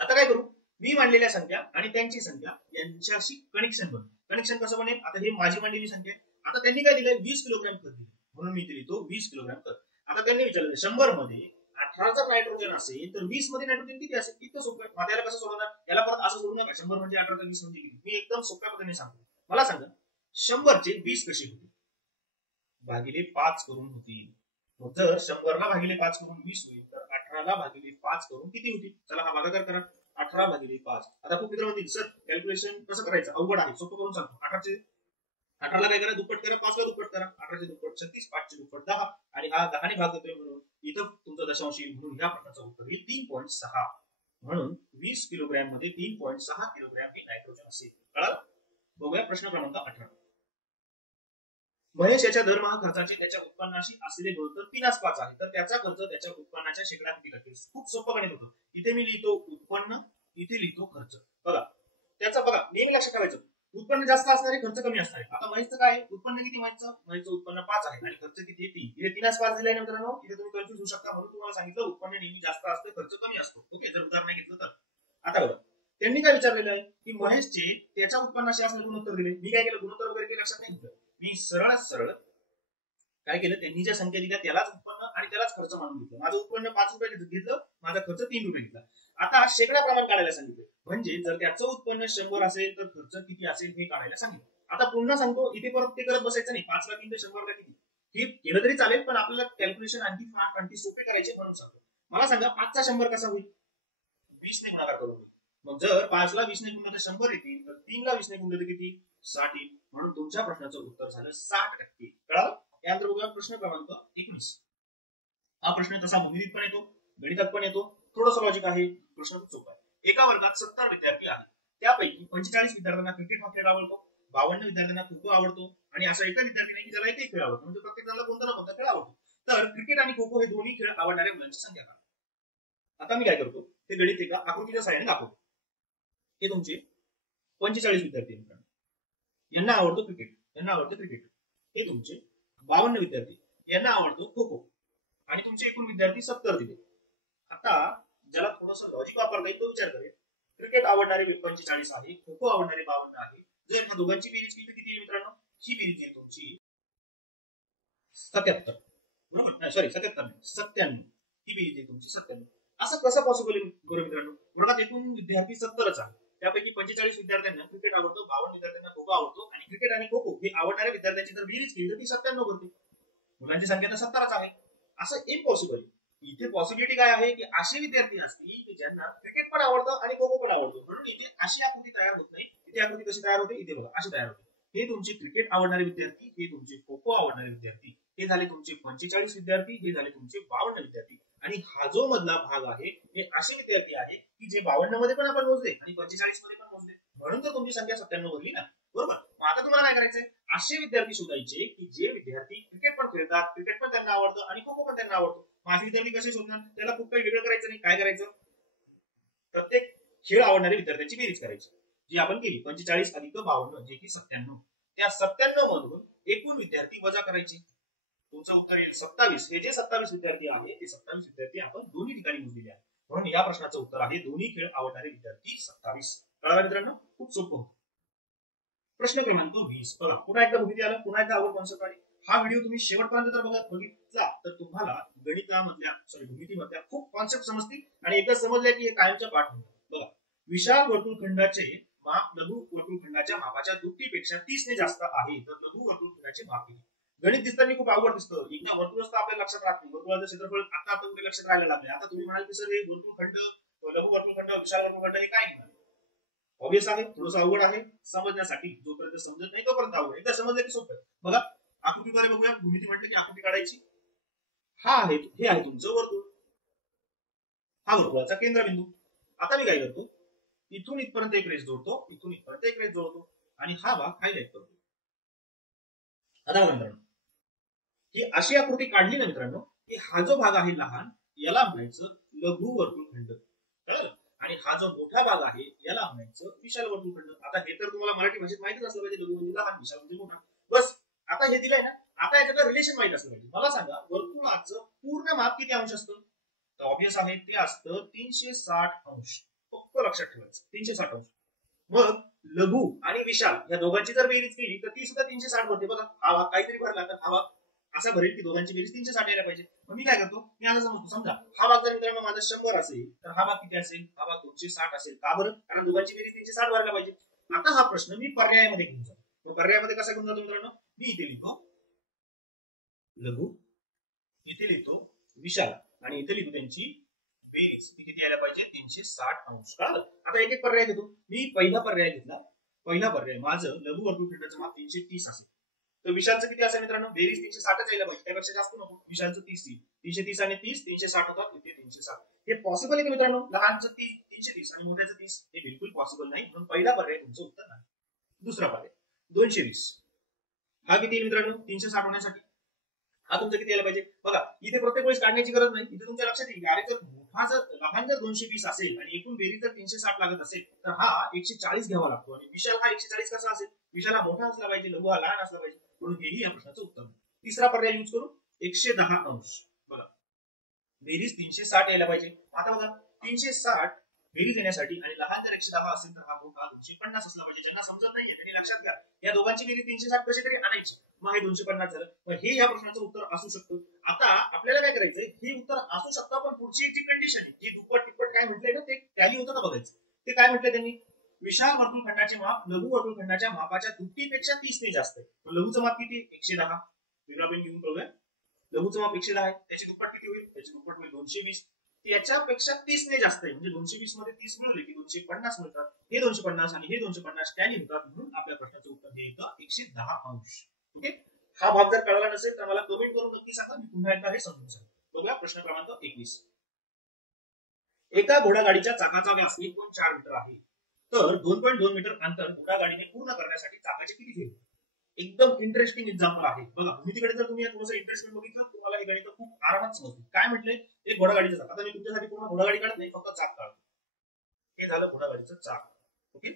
आता काय करू? मी मांडलेल्या संख्या आणि त्यांची संख्या यांच्याशी कनेक्शन बनवू. कनेक्शन कसं बनेल? आता हे माझी मांडलेली संख्या. आता त्यांनी काय दिलंय? 20 किलोग्राम खत दिले, म्हणून मी दिली तो 20 किलोग्राम खत. आता त्यांनी विचारलं 100 मध्ये 18 जर नायट्रोजन असेल तर 20 मध्ये नायट्रोजन किती असेल? इतकं सोपं आहे. माझ्याला कसं सोडवणार? याला परत असं सोडू नका 100 म्हणजे 18 तर 20 म्हणजे किती. मी एकदम सोप्या पद्धतीने सांगतो. मला सांगा 100 चे 20 कसे होतील? भागिले 5 करून होतील. मग जर 100 ला भागिले 5 करून 20 होईल तर 18 ला भागिले 5 करून किती होतील? चला हा भागाकार करा. 18 भागिले 5. आता खूप मित्र म्हणतील सर कॅल्क्युलेशन कसं करायचं? अवघड आहे, सोपं करून सांगतो. 18 ला काय करा? दुप्पट करा, 5 ला दुप्पट करा. 18 चे दुप्पट 36, 5 चे दुप्पट 10 आणि हा 10 ने भाग देतोय म्हणून इथं तुमचा दशांश येईल, म्हणून या प्रकारचा उत्तर येईल 3.6. म्हणून 20 किलोग्रॅम मध्ये 3.6 किलोग्रॅम हे नायट्रोजन असेल. कळालं? बघूया प्रश्न क्रमांक 18. महेश याच्या दरमहा खर्चाचे त्याच्या उत्पन्नाशी असलेले गुणोत्तर 3:5 आहे, तर त्याचा खर्च त्याच्या उत्पन्नाच्या शेकडा किती टक्के? खूप सोपं गणित होतं. इथे मी लिहितो उत्पन्न, इथे लिहितो खर्च. बघा त्याचा बघा नेहमी लक्षात ठेवायचं, उत्पन्न जास्त असणारे खर्च कमी असणारे. आता महेशचं काय उत्पन्न किती? महेशचं उत्पन्न 5 आहे आणि खर्च किती आहे? 3. इथे 3:5 दिलाय ना मित्रांनो, इथे तुम्ही कन्फ्युज होऊ शकता, म्हणून तुम्हाला सांगितलं उत्पन्न नेहमी जास्त असते, खर्च कमी असतो. ओके, जर उदाहरण घेतलं तर. आता बघा त्यांनी काय विचारलेलं आहे की महेशचे त्याच्या उत्पन्नाशी असलेले गुणोत्तर दिले. मी काय केलं? गुणोत्तर वगैरे काही लक्षात नाही घेतलं. मी सरळ काय केलं, त्यांनी ज्या संख्या दिल्या त्यालाच उत्पन्न आणि त्यालाच खर्च मानून घेतलं. माझं उत्पन्न 5 रुपये घेतलं, माझा खर्च 3 रुपये घेतला. आता शेकडा प्रमाण काढायला सांगितलं, म्हणजे जर त्याचं उत्पन्न 100 असेल तर खर्च किती असेल हे काढायला सांगितलं. आता पुन्हा सांगतो, इथे परत ते करत बसायचं नाही. 5 ला 3 ते 100 ला किती हे केलं तरी चालेल, पण आपल्याला कॅल्क्युलेशन आणखी सोपे करायचे म्हणून सांगतो. मला सांगा 5 चा 100 कसा होईल? 20 ने गुणाकार करून. मग जर 5 ला 20 ने गुणलं तर 100 येतील, तर 3 ला 20 ने गुणलं तर किती? 60 येईल. म्हणून तुमच्या प्रश्नाचं उत्तर झालं 60%. कळालं? त्यानंतर बघूया प्रश्न क्रमांक 19. हा प्रश्न तसा भूमितीत पण येतो, गणितात पण येतो, थोडंसं लॉजिक आहे, प्रश्न खूप सोपा आहे. एका वर्गात 70 विद्यार्थी आहेत, त्यापैकी 45 विद्यार्थ्यांना क्रिकेट हा खेळ आवडतो, 52 विद्यार्थ्यांना खो खो आवडतो आणि असा एका विद्यार्थी नाही की ज्याला एकही खेळ आवडतो, म्हणजे प्रत्येक जणाला कोणता ना कोणता खेळ आवडतो. तर क्रिकेट आणि खो खो हे दोन्ही खेळ आवडणाऱ्या मुलांची संख्या काय? आता मी काय करतो, ते गणित एका आकृतीच्या सहाय्याने दाखवतो. हे तुमचे 45 विद्यार्थी आहेत, यांना आवडतो क्रिकेट, यांना आवडतं क्रिकेट. हे तुमचे 52 विद्यार्थी, यांना आवडतो खो खो आणि तुमचे एकूण विद्यार्थी 70 दिले. आता ज्याला थोडंसं लॉजिक वापरता येईल तो विचार करेल, क्रिकेट आवडणारे 45 आहे, खो खो आवडणारे 52 आहे, जर या दोघांची बेरीज केली तर किती येईल मित्रांनो? ही बेरीज येईल तुमची 77. बरोबर नाही, सॉरी 77 नाही, 97. ही बेरीज येईल तुमची 97. असं कसं पॉसिबल आहे बरं मित्रांनो? वर्गात एकूण विद्यार्थी 70च आहे, त्यापैकी 45 विद्यार्थ्यांना क्रिकेट आवडतो, 52 विद्यार्थ्यांना खो खो आवडतो आणि क्रिकेट आणि खो खो हे आवडणाऱ्या विद्यार्थ्यांची जर बेरीज केली तर ती 97 बनते. मुलांची संख्या तर 17च आहे. असं इम्पॉसिबल. इथे पॉसिबिलिटी काय आहे की असे विद्यार्थी असतील की ज्यांना क्रिकेट पण आवडतं आणि खो खो पण आवडतो, म्हणून इथे अशी आकृती तयार होत नाही. इथे आकृती कशी तयार होते? इथे बघा, अशी तयार होते. हे तुमचे क्रिकेट आवडणारे विद्यार्थी, हे तुमचे खो खो आवडणारे विद्यार्थी, हे झाले तुमचे 45 विद्यार्थी, हे झाले तुमचे 52 विद्यार्थी आणि हा जो मधला भाग आहे हे असे विद्यार्थी आहे की जे 52 मध्ये पण आपण मोजले आणि 45 मध्ये पण मोजले, म्हणून तर तुमची संख्या 97 बनली ना. बरोबर. आता तुम्हाला काय करायचंय? असे विद्यार्थी शोधायचे की जे विद्यार्थी क्रिकेट पण खेळतात, क्रिकेट पण त्यांना आवडतं आणि खो खो पण त्यांना आवडतो. माझे विद्यार्थी कसे शोधणार? त्याला खूप काही वेगळं करायचं नाही. काय करायचं? प्रत्येक खेळ आवडणाऱ्या विद्यार्थ्यांची बेरीज करायची, जी आपण केली 45 अधिक 52 जे की 97. त्या 97 मधून एकूण विद्यार्थी वजा करायचे. तुमचं उत्तर येईल 27. हे जे 27 विद्यार्थी आहे ते 27 विद्यार्थी आपण दोन्ही ठिकाणी मोजलेले आहे, म्हणून या प्रश्नाचं उत्तर आहे दोन्ही खेळ आवडणारे विद्यार्थी 27. कळालं मित्रांनो? खूप सोपं. प्रश्न क्रमांक 20. बघा, पुन्हा एकदा भूमिती आलं, पुन्हा एकदा अवघड कॉन्सेप्ट आली. हा व्हिडिओ तुम्ही शेवटपर्यंत जर बघितला तर तुम्हाला गणितामधल्या भूमितीमधल्या खूप कॉन्सेप्ट समजतील आणि एकदा समजल्या की हे कायमच्या पाठ होईल. बघा, विशाल वर्तुळखंडाचे माप लघु वर्तुळखंडाच्या मापाच्या दुप्पटीपेक्षा 30 ने जास्त आहे, तर लघु वर्तुळखंडाचे माप किती? गणित दिसताना खूप अवघड दिसतं, एकदा वर्तुळ असतं आपल्या लक्षात राहत नाही, वर्तुळाचं क्षेत्रफळ आता तुमच्या लक्षात राहायला लागले. आता तुम्ही म्हणाल की सर हे वर्तुळखंड, लघु वर्तुळखंड, विशाल वर्तुळखंड हे काय घेणार? ऑब्वियस आहे, थोडंसं अवघड आहे समजण्यासाठी, जोपर्यंत समजत नाही तोपर्यंत अवघड. एकदा समजलं की सोपं. बघा, आकृतीद्वारे बघूया. भूमिती म्हटलं की आकृती काढायची. हा आहे, हे आहे तुमचं वर्तुळ, हा वर्तुळाचा केंद्रबिंदू. आता मी काय करतो, इथून इथपर्यंत एक रेष जोडतो, इथून इथपर्यंत एक रेष जोडतो आणि हा भाग हायलाइट करतो. आता मित्रांनो, ही अशी आकृती काढली ना मित्रांनो, की हा जो भाग आहे लहान याला म्हणायचं लघु वर्तुळखंड, कळलं? आणि हा जो मोठा भाग आहे याला म्हणायचं विशाल वर्तुळखंड. आता हे तर तुम्हाला मराठी भाषेत माहितीच असलं पाहिजे, लघु म्हणजे लहान, विशाल म्हणजे मोठा. बस, आता हे दिलंय ना, आता याच्यातलं रिलेशन माहित असलं पाहिजे. मला सांगा, वर्तुळाचं पूर्ण माप किती अंश असतं? तर ऑब्वियस आहे, ते असतं 360 अंश. फक्त लक्षात ठेवायचं 360 अंश. मग लघु आणि विशाल या दोघांची जर बेरीज केली तर ती सुद्धा 360 होते. बघा, हा भाग काहीतरी भरला तर हा भाग असा भरेल की दोघांची बेरीज 360 यायला पाहिजे. मग मी काय करतो, मी असं समजतो, समजा हा भाग जर मित्रांनो माझा 100 असेल तर हा भाग किती असेल? हा भाग 260 असेल. का बरं? कारण दोघांची बेरीज 360 व्हायला पाहिजे. आता हा प्रश्न मी पर्यायामध्ये घेऊन जातो. पर्यायामध्ये कसा घेऊन जातो मित्रांनो? मी इथे लिहितो लघु, इथे लिहितो विशाल आणि इथे लिहितो त्यांची बेरीज किती यायला पाहिजे? 360 अंश. कळलं? आता एक एक पर्याय घेतो. मी पहिला पर्याय घेतला. पहिला पर्याय माझं लघु वर्तुळखंडाचं माप 330 असेल, तर विशालचं किती असेल मित्रांनो? बेरीज 360 यायला पाहिजे, त्यापेक्षा जास्त नको. विशालचं 30 येईल. 330 आणि 30 360 होतात, इथे 360. हे पॉसिबल आहे का मित्रांनो? लहानचं 330 आणि मोठ्याचं 30 हे बिलकुल पॉसिबल नाही, म्हणून पहिला पर्याय तुमचं उत्तर नाही. दुसरा पर्याय 220. हा किती येईल मित्रांनो? 360 होण्यासाठी हा तुमचा किती यायला पाहिजे? बघा, इथे प्रत्येक वेळेस काढण्याची गरज नाही. इथे तुमच्या लक्षात येईल, अरे जर मोठा जर लहान जर 220 असेल आणि एकूण बेरीज जर 360 लागत असेल तर हा 140 घ्यावा लागतो आणि विशाल हा 140 कसा असेल? विशाल हा मोठा असला पाहिजे, लघु हा लहान असला पाहिजे, म्हणून हेही या प्रश्नाचं उत्तर. तिसरा पर्याय यूज करू, 110 अंश. बघा, बेरीज 360 यायला पाहिजे. आता बघा, 360 बेरीज येण्यासाठी आणि लहान जर 110 असेल तर हा मोठा 250 असला पाहिजे. ज्यांना समजत नाहीये त्यांनी लक्षात घ्या, या दोघांची बेरीज 360 कशी तरी आणायची, मग हे 250 झालं. मग हे या प्रश्नाचं उत्तर असू शकतं. आता आपल्याला काय करायचंय, हे उत्तर असू शकतं, पण पुढची एक जी कंडिशन आहे, जी दुप्पट टिप्पट काय म्हटलंय ना, ते टॅली होतं ना बघायचं. ते काय म्हटलंय त्यांनी? विशाल वर्तुळखंडाचे माप लघु वर्तुळखंडाच्या मापाच्या दुप्पटीपेक्षा 30 ने जास्त आहे. लघुचं माप किती? 110. वेगळं घेऊन बघूया. लघुचं माप 110 आहे, त्याची दुप्पट किती होईल? त्याची दुप्पट होईल 220. त्याच्यापेक्षा 30 ने जास्त आहे, म्हणजे 220 मध्ये 30 मिळवले की 250 मिळतात. हे 250 आणि हे 250 टॅली होतात, म्हणून आपल्या प्रश्नाचं उत्तर हे येतं 110 अंश. ओके, हा भाग जर कळला नसेल तर मला कमेंट करून नक्की सांगा, मी पुन्हा एकदा हे समजून सांगतो. बघूया प्रश्न क्रमांक 21. एका घोडागाडीच्या चाकाचा व्यास 1.4 मीटर आहे, तर 2.2 मीटर अंतर घोडागाडीने पूर्ण करण्यासाठी चाकाचे किती फेरे? एकदम इंटरेस्टिंग एक्झाम्पल आहे बघा. भूमितीकडे जर तुम्ही थोडंसं इंटरेस्टिंग बघितलं तुम्हाला हे गणित खूप आरामात समजतील. काय म्हटले? एक घोडागाडीचं चाक. आता मी तुमच्यासाठी पूर्ण घोडागाडी काढत नाही, फक्त चाक काढतो. हे झालं घोडागाडीचं चाक. ओके.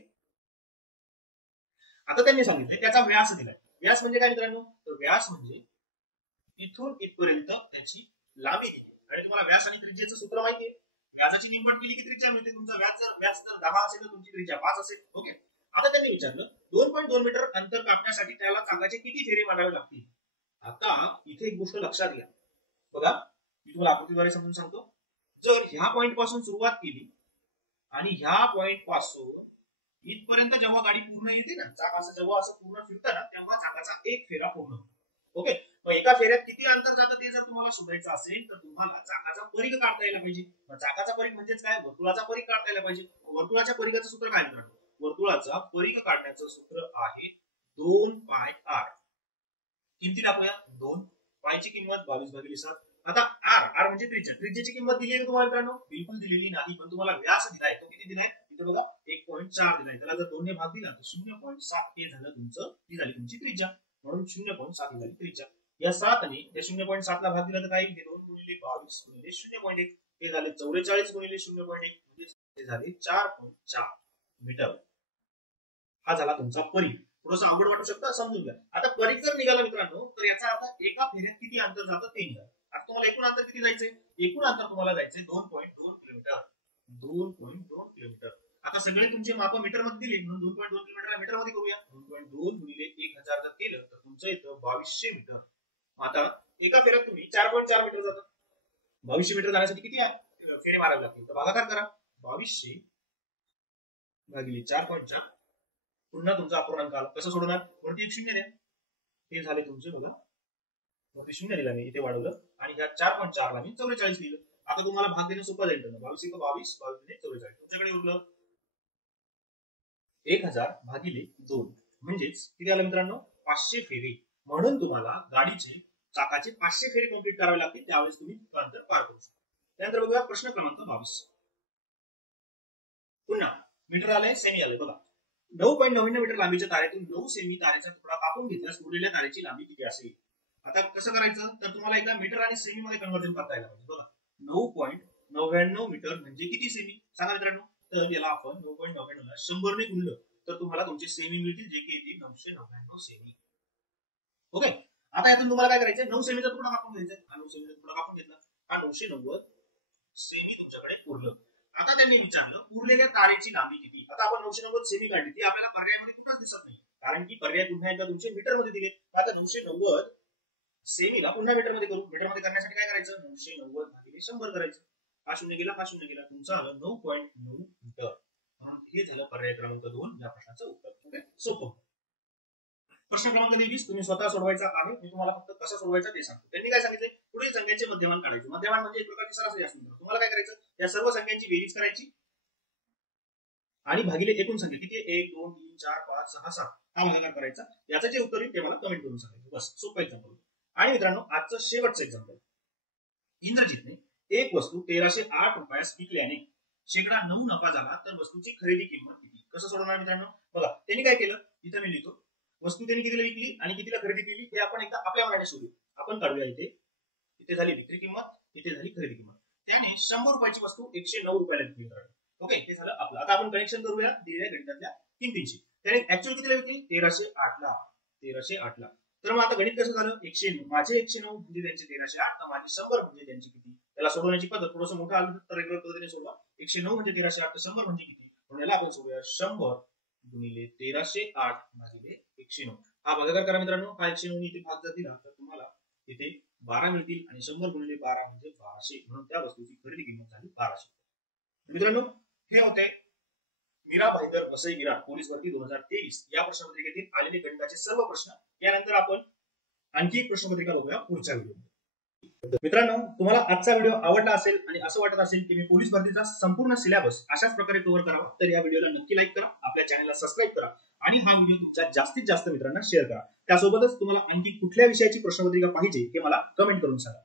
आता त्यांनी सांगितले त्याचा व्यास दिलाय. व्यास म्हणजे काय मित्रांनो? तर व्यास म्हणजे इथून इथपर्यंत त्याची लांबी दिली आणि तुम्हाला व्यास आणि त्रिज्येचं सूत्र माहिती आहे. व्यासाची निवड केली की त्रिज्या मिळते. तुमचा व्यास जर 10 असेल तर तुमची त्रिज्या 5 असेल. ओके. आता त्यांनी विचारलं 2.2 मीटर अंतर कापण्यासाठी त्याला चाकाचे किती फेरे मारावे लागतील? आता इथे एक गोष्ट लक्षात घ्या बघा, मी तुम्हाला आकृतीद्वारे समजून सांगतो. जर ह्या पॉइंट पासून सुरुवात केली आणि ह्या पॉइंट पासून इथपर्यंत जेव्हा गाडी पूर्ण येते ना, चाक असं जेव्हा असं पूर्ण फिरतं ना, तेव्हा चाकाचा एक फेरा पूर्ण होतो. ओके. मग एका फेऱ्यात किती अंतर जातं ते जर तुम्हाला शोधायचं असेल तर तुम्हाला चाकाचा परिघ काढता यायला पाहिजे. चाकाचा परिघ म्हणजेच काय? वर्तुळाचा परिघ काढता यायला पाहिजे. वर्तुळाच्या परिघाचं सूत्र काय मित्रांनो? वर्तुळाचा परिघ काढण्याचं सूत्र आहे 2 पाय r. किमती टाकूया. 2 पायची किंमत 22/7. आता r म्हणजे त्रिज्या. त्रिज्येची किंमत दिली आहे तुम्हाला मित्रांनो? बिलकुल दिलेली नाही, पण तुम्हाला व्यास दिलाय. तो किती दिलाय? इथे बघा 1.4 दिलाय. त्याला जर 2 ने भाग दिला तर 0.7 हे झालं तुमचं, ही झाली तुमची त्रिज्या. म्हणून 0.7 ही झाली त्रिज्या. या 7 ने त्या 0.7 ला भाग दिला तर काय येईल? 2 गुणिले 22 गुणिले 0.1 हे झाले 44 गुणिले 0.1 म्हणजे हे झाले 4.4 मीटर. हा झाला तुमचा परिघ. थोडंसं अवघड वाटू शकतं, समजून घ्या. आता परिघ जर निघाला मित्रांनो तर याचा आता एका फेऱ्यात किती अंतर जातं ते निघालं. आता तुम्हाला एकूण अंतर किती जायचंय? एकूण अंतर तुम्हाला जायचंय 2.2 किलोमीटर. 2.2 किलोमीटर. आता सगळे तुमचे माप मीटर मध्ये दिले म्हणून 2.2 किलोमीटर मीटर मध्ये करूया. 2.2 गुणिले 1000 जर केलं तर तुमचं येतं 2200 मीटर. आता एका फेऱ्यात तुम्ही 4.4 मीटर जातं. 2200 मीटर जाण्यासाठी किती फेरे मारावे लागतील? तर भागाकार करा. 2200 भागिले 4.4. पुन्हा तुमचा अपूर्णांक आला. कसं सोडवणार? वरती एक शून्य द्या. हे झाले तुमचे बघा. वरती शून्य दिला मी, इथे वाढवलं आणि ह्या 4.4 ला मी 44 लिहिलं. आता तुम्हाला भाग देणं सोपं जाईल. 22 1 22 22 44. तुमच्याकडे उरलं 1000 भागिले 2 म्हणजेच किती आलं मित्रांनो? 500 फेरे. म्हणून तुम्हाला गाडीचे चाकाचे 500 फेरे कंप्लीट करावे लागतील, त्यावेळेस तुम्ही अंतर पार करू शकता. त्यानंतर बघूया प्रश्न क्रमांक 22. पुन्हा मीटर आलंय, सेमी आलंय बघा. 9.99 मीटर लांबीच्या तारेतून 9 सेमी तारेचा तुकडा कापून घेतल्यास उरलेल्या तारेची लांबी किती असेल? आता कसं करायचं? तर तुम्हाला एकदा मीटर आणि सेमी मध्ये कन्व्हर्जन करता यायला पाहिजे बघा. 9.99 मीटर म्हणजे किती सेमी सांगा मित्रांनो? तर याला आपण 9.99 ला 100 ने गुणलं तर तुम्हाला तुमचे सेमी मिळतील, जे की येतील 999 सेमी. ओके. आता यातून तुम्हाला काय करायचं? 9 सेमीचा तुकडा कापून घ्यायचा. हा 9 सेमीचा तुकडा कापून घेतला. हा 990 सेमी तुमच्याकडे उरलं. आता त्यांनी विचारलं उरलेल्या तारेची लांबी किती? आता आपण 990 सेमी काढली, ती आपल्याला पर्यायामध्ये कुठंच दिसत नाही, कारण की पर्याय पुन्हा एकदा तुमचे मीटर मध्ये दिले. आता 990 सेमीला पुन्हा मीटर मध्ये करू. मीटर मध्ये करण्यासाठी काय करायचं? 990 भागिले 100 करायचं. हा शून्य गेला, हा शून्य गेला, तुमचं आलं 9.9 मीटर. म्हणून हे झालं पर्याय क्रमांक 2 या प्रश्नाचं उत्तर. ओके, सोपं. प्रश्न क्रमांक 23 तुम्ही स्वतः सोडवायचा आहे. मी तुम्हाला फक्त कसं सोडवायचं ते सांगतो. त्यांनी काय सांगितले? पुढील संख्यांचे मध्यमान काढायचे. मध्यमान म्हणजे एक प्रकारची सरासरी असते. तुम्हाला काय करायचं? या सर्व संख्यांची बेरीज करायची आणि भागिले एकूण संख्या किती? 1 2 3 4 5 6 7 हा भागाकार करायचा. याचं जे उत्तर येईल ते मला कमेंट करून सांगायचं. बस, सोपं एक्झाम्पल. आणि मित्रांनो आजचं शेवटचं एक्झाम्पल. इंद्रजितने एक वस्तू 1308 रुपयास विकल्याने शेकडा 9 नफा झाला, तर वस्तूची खरेदी किंमत किती? कसं सोडवणार मित्रांनो? बघा, त्यांनी काय केलं? इथे मी लिहितो वस्तू त्यांनी कितीला विकली आणि कितीला खरेदी केली हे आपण एकदा आपल्या मनाने शोधू. आपण काढूया. इथे झाली विक्री किंमत, इथे झाली खरेदी किंमत. त्याने 100 रुपयाची वस्तू 109 रुपयाला विकली. ओके, हे झालं आपलं. आता आपण कनेक्शन करूया दिलेल्या गणितातल्या किमतींची. त्याने ऍक्च्युअली कितीला विकली? 1308 ला. 1308 ला. तर मग आता गणित कसं झालं? 109 माझे 109 म्हणजे त्यांचे 1308, तर माझे 100 म्हणजे त्यांची किती? त्याला सोडवण्याची पद्धत थोडंसं मोठं आलं तर रेग्युलर पद्धतीने सोडवा. 109 म्हणजे 1308, 100 म्हणजे किती? म्हणून याला आपण सोडूया 100 गुणिले 1308 भागिले 109. हा भागाकार करा मित्रांनो. हा 109 इथे भाग जर दिला तर तुम्हाला इथे 12 मिळतील आणि 100 गुणिले 12 म्हणजे 1200. म्हणून त्या वस्तूची खरेदी किंमत झाली 1200. मित्रांनो हे होते मीरा भाईंदर वसई विरार पोलीस भरती 2023 या प्रश्नपत्रिकेतील आलेले गणिताचे सर्व प्रश्न. यानंतर आपण आणखी एक प्रश्नपत्रिका बघूया पुढच्या व्हिडिओमध्ये. मित्रांनो, तुम्हाला आजचा व्हिडिओ आवडला असेल आणि असं वाटत असेल की मी पोलीस भरतीचा संपूर्ण सिलेबस अशाच प्रकारे कव्हर करावा, तर या व्हिडिओला नक्की लाईक करा, आपल्या चॅनलला सबस्क्राईब करा आणि हा व्हिडिओ तुमच्या जास्तीत जास्त मित्रांना शेअर करा. त्यासोबतच तुम्हाला आणखी कुठल्या विषयाची प्रश्नपत्रिका पाहिजे हे मला कमेंट करून सांगा.